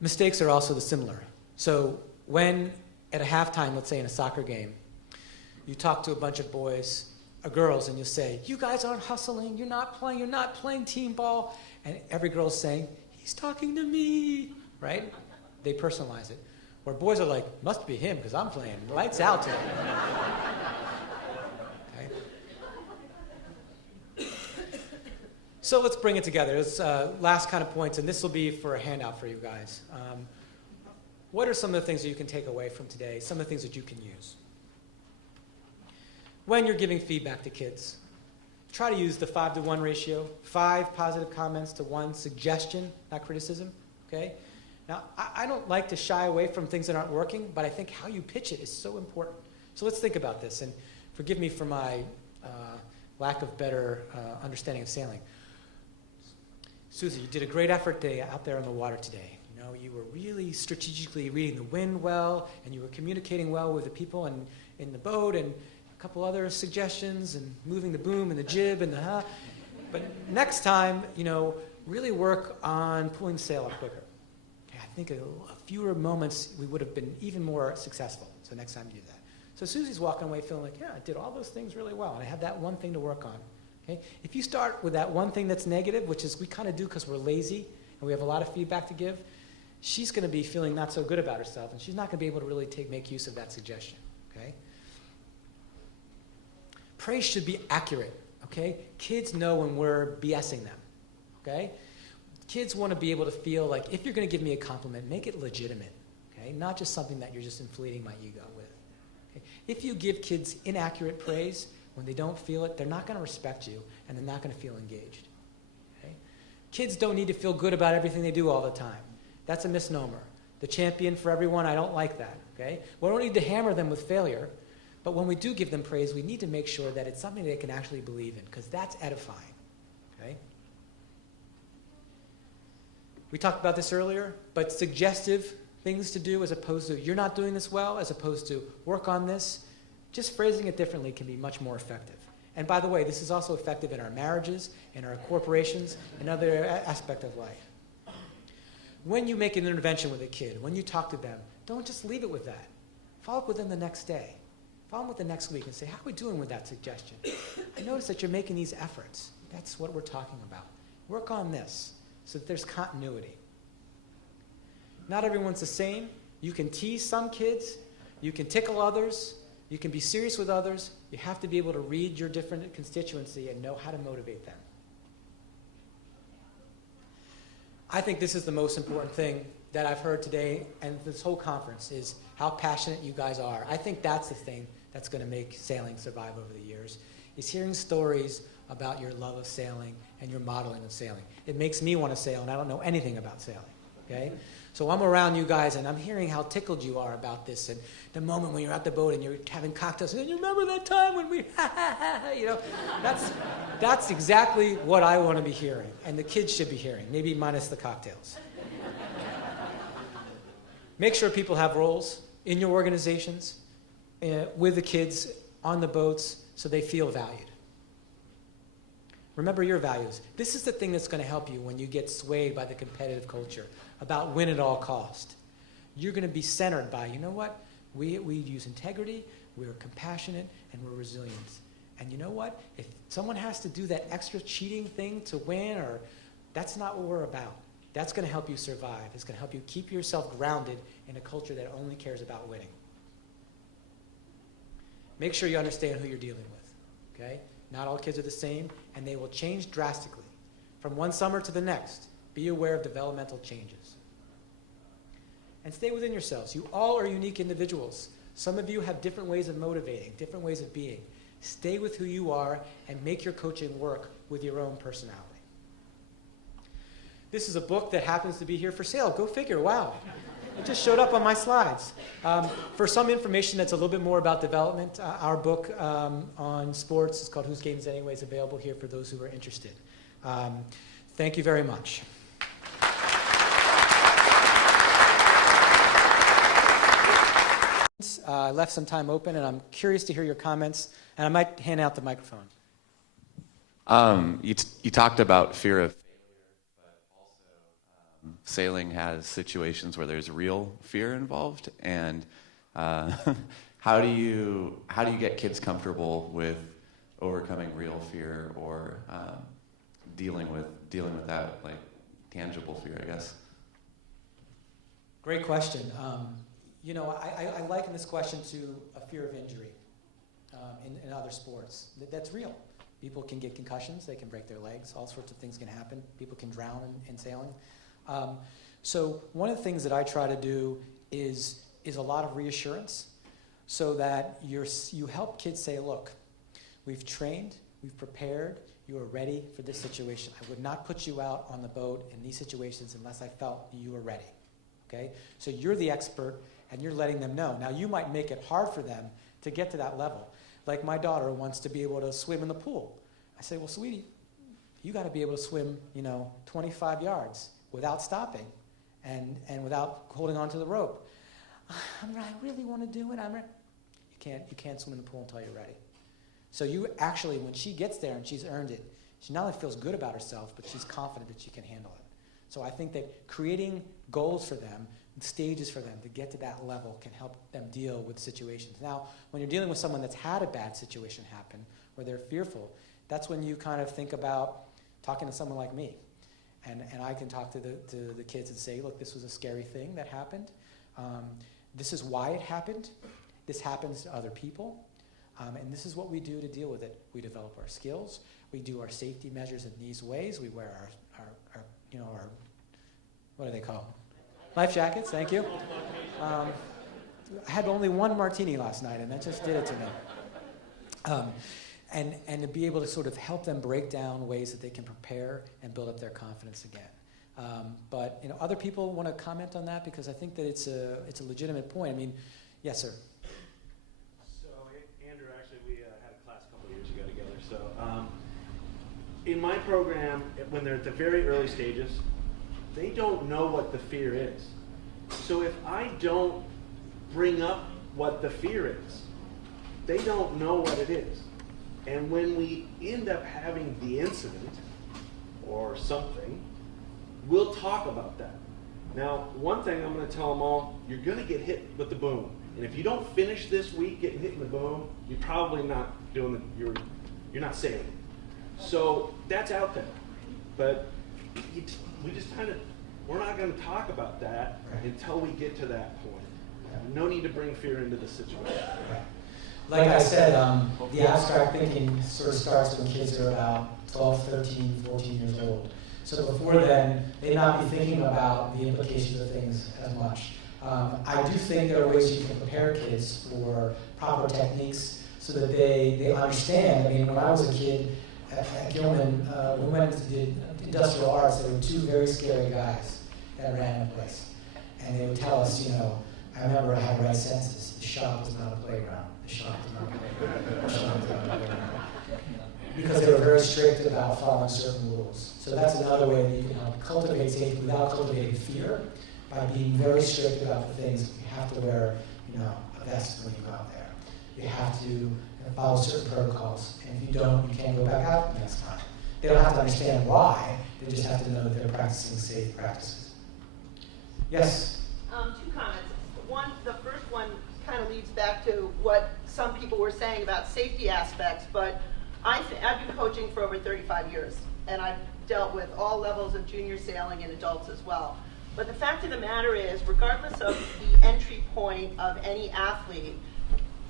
Mistakes are also similar. So when at a halftime, let's say in a soccer game, you talk to a bunch of boys or girls and you'll say, you guys aren't hustling, you're not playing team ball. And every girl's saying, he's talking to me, right? They personalize it. Where boys are like, must be him because I'm playing. Lights out today. Okay? So let's bring it together. It's last kind of points, and this will be for a handout for you guys. What are some of the things that you can take away from today? Some of the things that you can use. When you're giving feedback to kids, try to use the 5-to-1 ratio. 5 positive comments to 1 suggestion, not criticism. Okay? Now, I don't like to shy away from things that aren't working, but I think how you pitch it is so important. So let's think about this, and forgive me for my lack of better understanding of sailing. Susie, you did a great effort out there on the water today. You know, you were really strategically reading the wind well, and you were communicating well with the people in the boat, and a couple other suggestions, and moving the boom and the jib and the But next time, you know, really work on pulling the sail up quicker. Okay, I think a fewer moments we would have been even more successful. So next time do that. So Susie's walking away feeling like, yeah, I did all those things really well, and I have that one thing to work on. Okay? If you start with that one thing that's negative, which is we kind of do because we're lazy and we have a lot of feedback to give, she's going to be feeling not so good about herself, and she's not going to be able to really make use of that suggestion. Okay? Praise should be accurate. Okay? Kids know when we're BSing them. Okay? Kids want to be able to feel like if you're going to give me a compliment, make it legitimate. Okay? Not just something that you're just inflating my ego with. Okay? If you give kids inaccurate praise, when they don't feel it, they're not going to respect you, and they're not going to feel engaged. Okay? Kids don't need to feel good about everything they do all the time. That's a misnomer. The champion for everyone, I don't like that. Okay? We don't need to hammer them with failure, but when we do give them praise, we need to make sure that it's something they can actually believe in, because that's edifying. Okay? We talked about this earlier, but suggestive things to do as opposed to, you're not doing this well, as opposed to, work on this. Just phrasing it differently can be much more effective. And by the way, this is also effective in our marriages, in our corporations, and other aspects of life. When you make an intervention with a kid, when you talk to them, don't just leave it with that. Follow up with them the next day. Follow up with the next week and say, how are we doing with that suggestion? I notice that you're making these efforts. That's what we're talking about. Work on this so that there's continuity. Not everyone's the same. You can tease some kids. You can tickle others. You can be serious with others. You have to be able to read your different constituency and know how to motivate them. I think this is the most important thing that I've heard today and this whole conference is how passionate you guys are. I think that's the thing that's going to make sailing survive over the years, is hearing stories about your love of sailing and your modeling of sailing. It makes me want to sail, and I don't know anything about sailing. Okay? So I'm around you guys, and I'm hearing how tickled you are about this, and the moment when you're at the boat and you're having cocktails, and you remember that time when we, you know, that's exactly what I want to be hearing, and the kids should be hearing, maybe minus the cocktails. Make sure people have roles in your organizations, with the kids, on the boats, so they feel valued. Remember your values. This is the thing that's going to help you when you get swayed by the competitive culture about win at all cost. You're going to be centered by, you know what? We use integrity, we're compassionate, and we're resilient. And you know what? If someone has to do that extra cheating thing to win, or that's not what we're about. That's going to help you survive. It's going to help you keep yourself grounded in a culture that only cares about winning. Make sure you understand who you're dealing with. Okay? Not all kids are the same, and they will change drastically from one summer to the next. Be aware of developmental changes. And stay within yourselves. You all are unique individuals. Some of you have different ways of motivating, different ways of being. Stay with who you are and make your coaching work with your own personality. This is a book that happens to be here for sale. Go figure, wow. It just showed up on my slides. For some information that's a little bit more about development, our book on sports is called Whose Game Is Anyway, is available here for those who are interested. Thank you very much. I left some time open, and I'm curious to hear your comments, and I might hand out the microphone. You talked about fear of failure, but also sailing has situations where there's real fear involved, and how do you get kids comfortable with overcoming real fear or dealing with that, like, tangible fear, I guess? Great question. I liken this question to a fear of injury in other sports. That's real. People can get concussions, they can break their legs, all sorts of things can happen. People can drown in sailing. So one of the things that I try to do is a lot of reassurance so that you help kids say, look, we've trained, we've prepared, you are ready for this situation. I would not put you out on the boat in these situations unless I felt you were ready. Okay? So you're the expert, and you're letting them know. Now, you might make it hard for them to get to that level. Like my daughter wants to be able to swim in the pool. I say, well, sweetie, you got to be able to swim, 25 yards without stopping and without holding onto the rope. I really want to do it. You can't swim in the pool until you're ready. So you actually, when she gets there and she's earned it, she not only feels good about herself, but she's confident that she can handle it. So I think that creating goals for them, stages for them to get to that level can help them deal with situations. Now, when you're dealing with someone that's had a bad situation happen, where they're fearful, that's when you kind of think about talking to someone like me. And I can talk to the kids and say, look, this was a scary thing that happened. This is why it happened. This happens to other people. And this is what we do to deal with it. We develop our skills. We do our safety measures in these ways. We wear our what do they call them? Life jackets, thank you. I had only one martini last night, and that just did it to me. And to be able to sort of help them break down ways that they can prepare and build up their confidence again. But other people want to comment on that, because I think that it's a legitimate point. I mean, yes, sir. So, Andrew, actually, we had a class a couple of years ago together. So, in my program, when they're at the very early stages, they don't know what the fear is. So if I don't bring up what the fear is, they don't know what it is. And when we end up having the incident or something, we'll talk about that. Now, one thing I'm going to tell them all, you're going to get hit with the boom. And if you don't finish this week getting hit in the boom, you're probably not doing you're not sailing. So that's out there. But we're not going to talk about that until we get to that point. No need to bring fear into the situation. Like I said, the abstract thinking sort of starts when kids are about 12, 13, 14 years old. So before then, they not be thinking about the implications of things as much. I do think there are ways you can prepare kids for proper techniques so that they understand. I mean, when I was a kid at Gilman, we went and did industrial arts. There were two very scary guys that ran the place. And they would tell us, I remember I had right senses. The shop was not a playground. The shop was not a playground. The shop was not a playground. Because they were very strict about following certain rules. So that's another way that you can help cultivate safety without cultivating fear, by being very strict about the things. You have to wear, a vest when you go out there. You have to follow certain protocols. And if you don't, you can't go back out the next time. They don't have to understand why. They just have to know that they're practicing safe practices. Yes? Two comments. The first one kind of leads back to what some people were saying about safety aspects, but I've been coaching for over 35 years, and I've dealt with all levels of junior sailing and adults as well. But the fact of the matter is, regardless of the entry point of any athlete,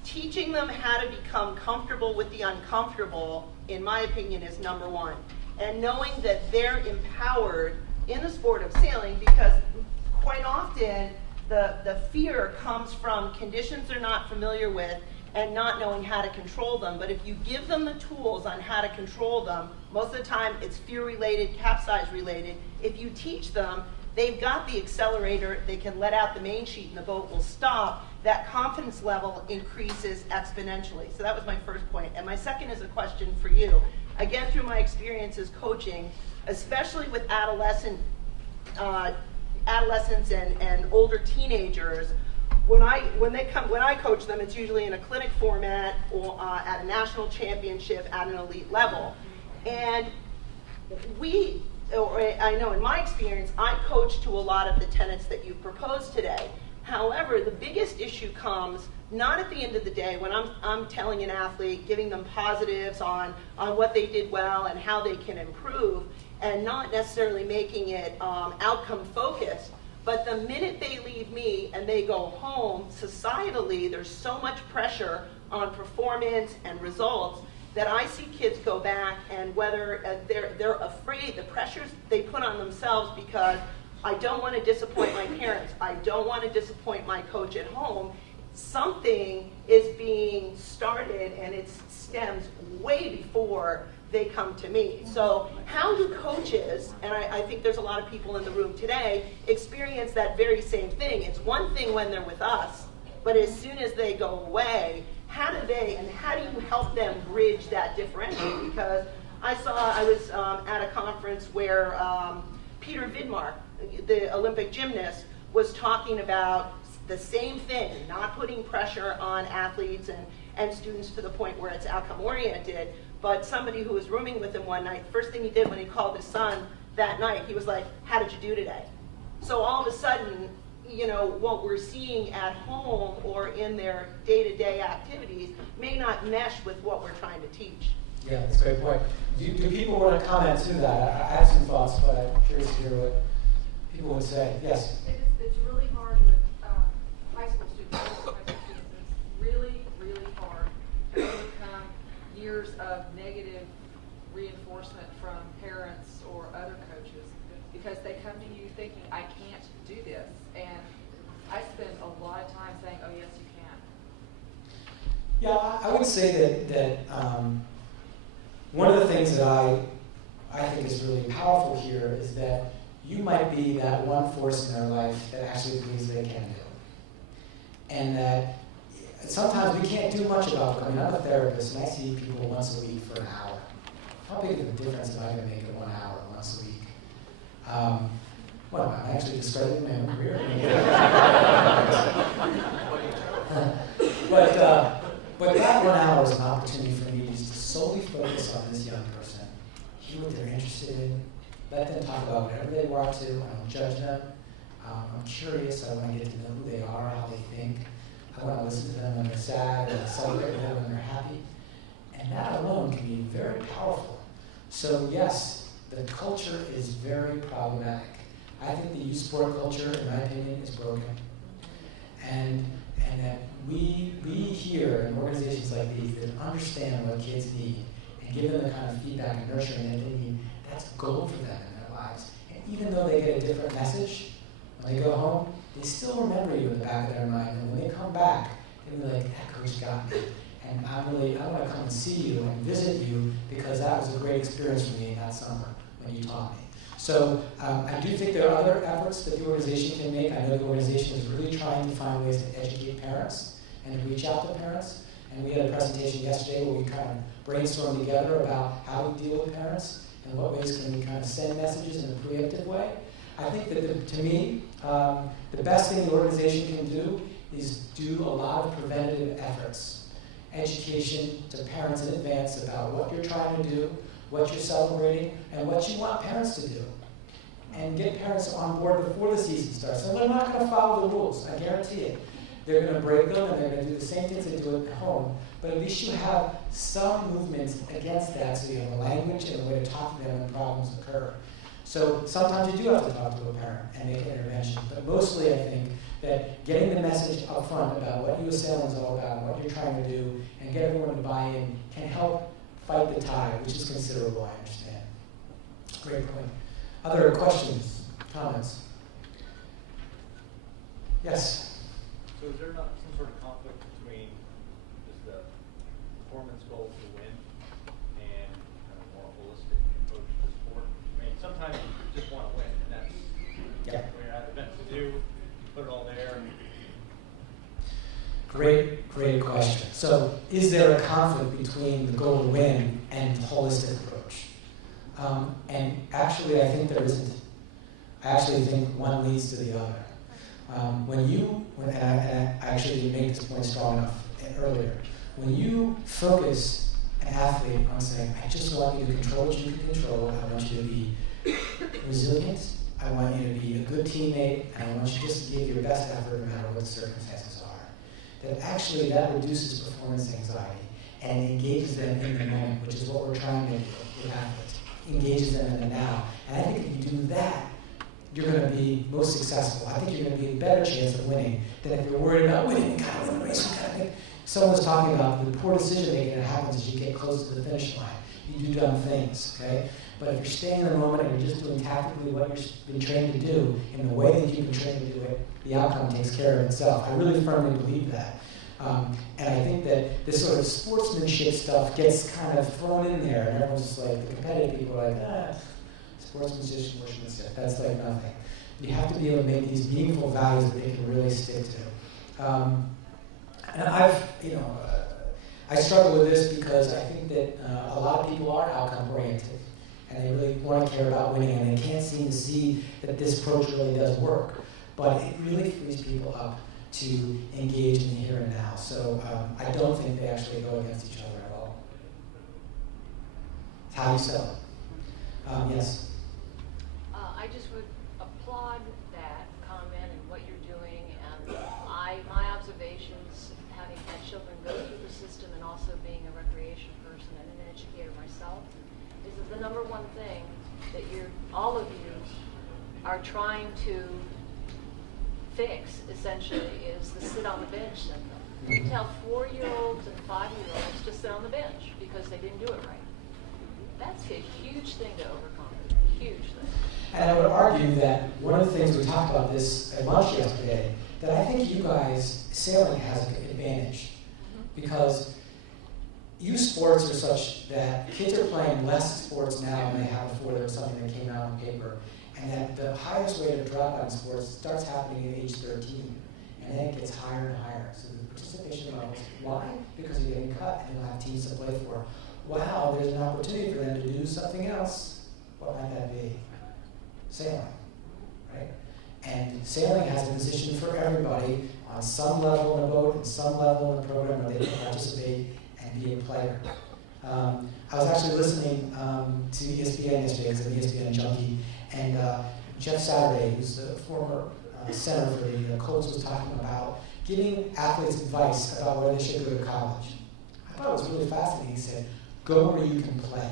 teaching them how to become comfortable with the uncomfortable, in my opinion, is number one. And knowing that they're empowered in the sport of sailing, because quite often the fear comes from conditions they're not familiar with and not knowing how to control them. But if you give them the tools on how to control them, most of the time it's fear-related, capsize related. If you teach them, they've got the accelerator, they can let out the main sheet and the boat will stop. That confidence level increases exponentially. So that was my first point. And my second is a question for you. Again, through my experiences coaching, especially with adolescents and older teenagers, when I coach them, it's usually in a clinic format or at a national championship at an elite level. And I know in my experience, I coach to a lot of the tenets that you've proposed today. However, the biggest issue comes not at the end of the day when I'm telling an athlete, giving them positives on what they did well and how they can improve, and not necessarily making it outcome focused. But the minute they leave me and they go home, societally, there's so much pressure on performance and results that I see kids go back, and whether they're afraid, the pressures they put on themselves because I don't want to disappoint my parents, I don't want to disappoint my coach at home. Something is being started and it stems way before they come to me. So how do coaches, and I think there's a lot of people in the room today, experience that very same thing? It's one thing when they're with us, but as soon as they go away, how do you help them bridge that differential? Because I was at a conference where Peter Vidmar, the Olympic gymnast, was talking about the same thing, not putting pressure on athletes and students to the point where it's outcome oriented. But somebody who was rooming with him one night, first thing he did when he called his son that night, he was like, "How did you do today?" So all of a sudden, what we're seeing at home or in their day-to-day activities may not mesh with what we're trying to teach. Yeah, that's a great point. Do people want to comment to that? I have some thoughts, but I'm curious to hear what people would say. Yes? It's really hard with high school students. It's really, really hard to overcome years of negative reinforcement from parents or other coaches because they come to you thinking, I can't do this. And I spend a lot of time saying, oh, yes, you can. Yeah, I would say that one of the things that I think is really powerful here is that you might be that one force in their life that actually believes they can do. And that sometimes we can't do much about it. I mean, I'm a therapist and I see people once a week for an hour. How big of a difference am I going to make in 1 hour once a week? Well, I'm actually discrediting my own career. But that 1 hour is an opportunity for me to solely focus on this young person, hear what they're interested in, let them talk about whatever they want to. I don't judge them. I'm curious. I want to get to know who they are, how they think. I want to listen to them when they're sad, and celebrate with them when they're happy. And that alone can be very powerful. So yes, the culture is very problematic. I think the youth sport culture, in my opinion, is broken. And that we here in organizations like these that understand what kids need and give them the kind of feedback and nurturing that they need, that's gold for them in their lives. And even though they get a different message, when they go home, they still remember you in the back of their mind. And when they come back, they'll be like, that coach got me. And I want to come and see you and visit you because that was a great experience for me that summer when you taught me. So I do think there are other efforts that the organization can make. I know the organization is really trying to find ways to educate parents and to reach out to parents. And we had a presentation yesterday where we kind of brainstormed together about how we deal with parents and what ways can we kind of send messages in a preemptive way. I think that to me, the best thing the organization can do is do a lot of preventative efforts. Education to parents in advance about what you're trying to do, what you're celebrating, and what you want parents to do. And get parents on board before the season starts. And they're not going to follow the rules, I guarantee it. They're going to break them, and they're going to do the same things they do at home. But at least you have some movement against that, so you have a language and a way to talk to them when problems occur. So sometimes you do have to talk to a parent and make an intervention. But mostly I think that getting the message up front about what U.S. Sailing is all about, what you're trying to do, and get everyone to buy in can help fight the tide, which is considerable, I understand. Great point. Other questions, comments? Yes. So is there not some sort of conflict between just the performance goal to win and kind of more holistic approach to sport? I mean, sometimes you just want to win, and that's when you're at events to do, put it all there. Great question. So, is there a conflict between the goal to win and the holistic approach? And actually, I think there isn't. I actually think one leads to the other. And I actually didn't make this point strong enough earlier. When you focus an athlete on saying, I just want you to control what you can control, I want you to be resilient, I want you to be a good teammate, and I want you just to give your best effort no matter what the circumstances are, that reduces performance anxiety and engages them in the moment, which is what we're trying to do with athletes. Engages them in the now. And I think if you do that, you're going to be most successful. I think you're going to be a better chance of winning than if you're worried about winning. You got to win the race. You got to make. Someone was talking about the poor decision making that happens as you get close to the finish line. You do dumb things, okay? But if you're staying in the moment and you're just doing tactically what you've been trained to do in the way that you've been trained to do it, the outcome takes care of itself. I really firmly believe that. And I think that this sort of sportsmanship stuff gets kind of thrown in there, and everyone's just like, the competitive people are like, sportsmanship, that's like nothing. You have to be able to make these meaningful values that they can really stick to. And I struggle with this because I think that a lot of people are outcome oriented, and they really want to care about winning, and they can't seem to see that this approach really does work. But it really frees people up to engage in the here and now. So I don't think they actually go against each other at all. It's how you sell it. Yes? I just would applaud that comment and what you're doing, and my observations, having had children go through the system and also being a recreation person and an educator myself, is that the number one thing that all of you are trying to fix, essentially, is the sit on the bench syndrome. You tell 4-year-olds and 5-year-olds to sit on the bench because they didn't do it right. That's a huge thing to overcome, a huge thing. And I would argue that one of the things we talked about this at lunch yesterday, that I think you guys, sailing has an advantage. Because youth sports are such that kids are playing less sports now than they have before. There was something that came out on paper. And that the highest rate of dropout in sports starts happening at age 13. And then it gets higher and higher. So the participation levels, why? Because you're getting cut and you'll have teams to play for. Wow, there's an opportunity for them to do something else. What might that be? Sailing, right? And sailing has a position for everybody on some level in a boat and some level in a program where they can participate and be a player. I was actually listening to ESPN yesterday, because I'm an ESPN junkie, and Jeff Saturday, who's the former center for the Colts, was talking about giving athletes advice about where they should go to college. I thought it was really fascinating. He said, go where you can play.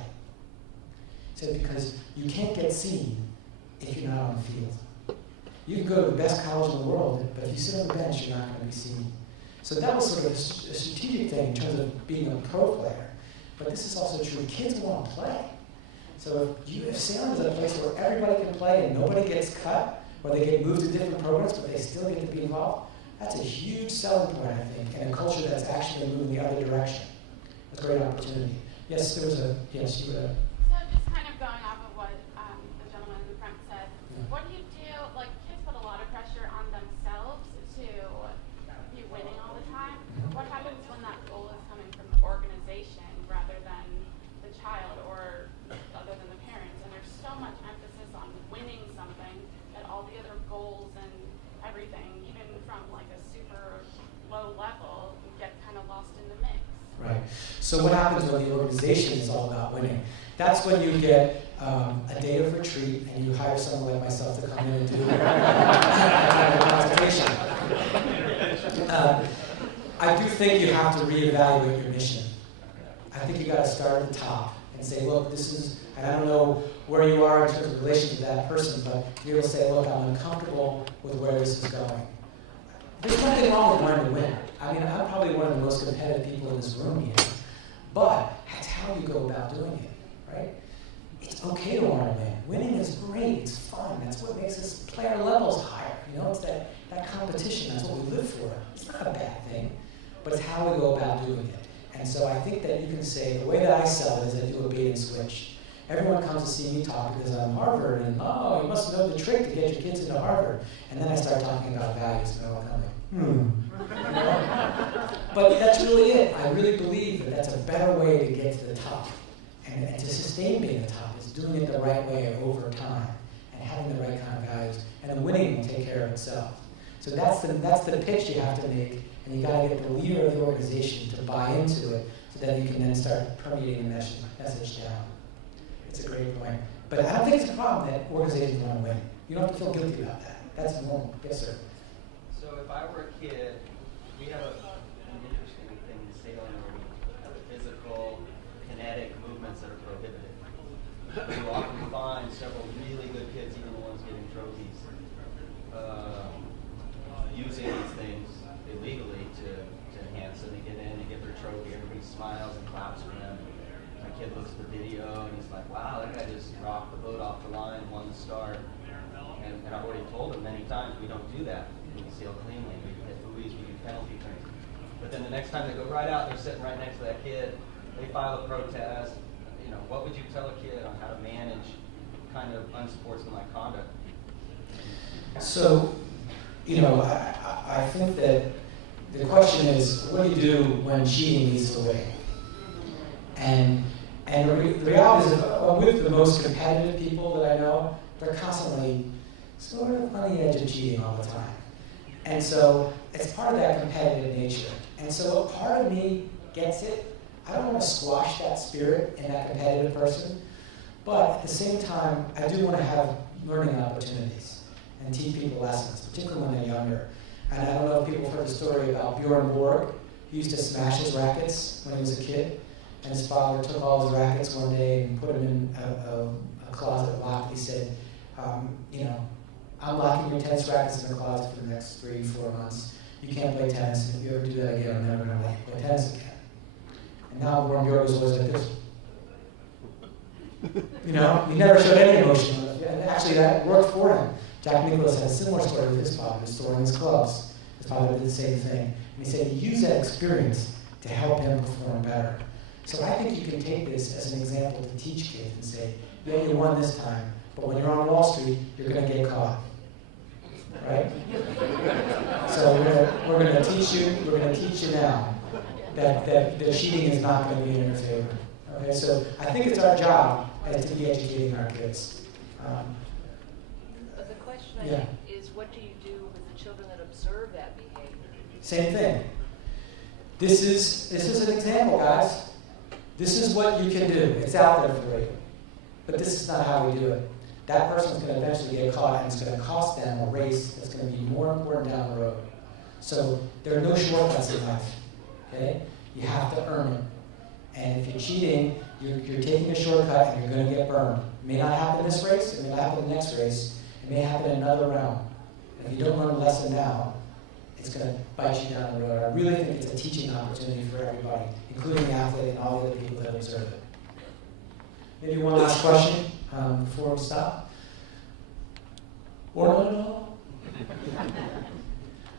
He said, because you can't get seen if you're not on the field. You can go to the best college in the world, but if you sit on the bench, you're not going to be seen. So that was sort of a strategic thing in terms of being a pro player. But this is also true. Kids want to play. So if sailing is a place where everybody can play and nobody gets cut, or they get moved to different programs, but they still get to be involved, that's a huge selling point, I think, and a culture that's actually moving the other direction. It's a great opportunity. Yes, there was yes, you were. So just kind of going off of what the gentleman in the front said, what do you do, like kids put a lot of pressure on themselves to be winning all the time. What happens when that goal is coming from the organization rather than the child or other than the parents? And there's so much emphasis on winning something that all the other goals and everything, even from like a super low level, get kind of lost in the mix. Right. So what happens when the organization is all about winning? That's when you get a day of retreat and you hire someone like myself to come in and do a consultation. I do think you have to reevaluate your mission. I think you got to start at the top and say, look, this is, and I don't know where you are in terms of relation to that person, but you're able to say, look, I'm uncomfortable with where this is going. There's nothing wrong with wanting to win. I mean, I'm probably one of the most competitive people in this room here. But that's how you go about doing it, right? It's okay to want to win. Winning is great. It's fun. That's what makes us play our levels higher. You know, it's that that competition, that's what we live for. It's not a bad thing, but it's how we go about doing it. And so I think that you can say, the way that I sell it is I do a bait and switch. Everyone comes to see me talk because I'm Harvard, and you must know the trick to get your kids into Harvard. And then I start talking about values, and they're all kind of like, But that's really it. I really believe that that's a better way to get to the top. And to sustain being the top is doing it the right way over time and having the right kind of values. And the winning will take care of itself. So that's the pitch you have to make, and you got to get the leader of the organization to buy into it so that you can then start permeating the message down. It's a great point. But I don't think it's a problem that organizations want to win. You don't have to feel guilty about that. That's normal. Yes, sir. So if I were a kid, we have an interesting thing in sailing where we have physical, kinetic movements that are prohibited. You often find several really good kids, even the ones getting trophies, using these things illegally to enhance them. They get in, they get their trophy, everybody smiles and claps for them. My kid looks at the video and he's like, wow, that guy just rocked the boat off the line, won the start. And I've already told him many times we don't do that. We sail cleanly, we hit buoys, we do penalty things. But then the next time they go right out, they're sitting right next to that kid, they file a protest. You know, what would you tell a kid on how to manage kind of unsportsmanlike conduct? So, I think that the question is, what do you do when cheating leads to winning? And the reality is, with the most competitive people that I know, they're constantly sort of on the edge of cheating all the time. And so it's part of that competitive nature. And so a part of me gets it. I don't want to squash that spirit in that competitive person, but at the same time, I do want to have learning opportunities and teach people lessons, particularly when they're younger. And I don't know if people have heard the story about Bjorn Borg. He used to smash his rackets when he was a kid, and his father took all his rackets one day and put them in a closet locked. He said, I'm locking your tennis rackets in the closet for the next 3-4 months. You can't play tennis, and if you ever do that again, I'm never going to let you play tennis again. And now Bjorn Borg was always like this. He never showed any emotion. And actually, that worked for him. Jack Nicklaus had a similar story with his father, storing his clubs. His father did the same thing. And he said he used that experience to help him perform better. So I think you can take this as an example to teach kids and say, yeah, you won this time, but when you're on Wall Street, you're going to get caught. Right? So we're going to teach you now that cheating is not going to be in your favor. Okay? So I think it's our job as to be educating our kids. But the question I Yeah. think is, what do you do with the children that observe that behavior? Same thing. This is an example, guys. This is what you can do. It's out there for you. But this is not how we do it. That person's going to eventually get caught, and it's going to cost them a race that's going to be more important down the road. So there are no shortcuts in life. Okay? You have to earn it. And if you're cheating, you're taking a shortcut and you're going to get burned. It may not happen in this race, it may not happen in the next race, it may happen in another round. And if you don't learn a lesson now, it's going to bite you down the road. I really think it's a teaching opportunity for everybody, including the athlete and all the other people that observe it. Maybe one last question before we stop. Or no?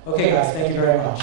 Okay, guys, thank you very much.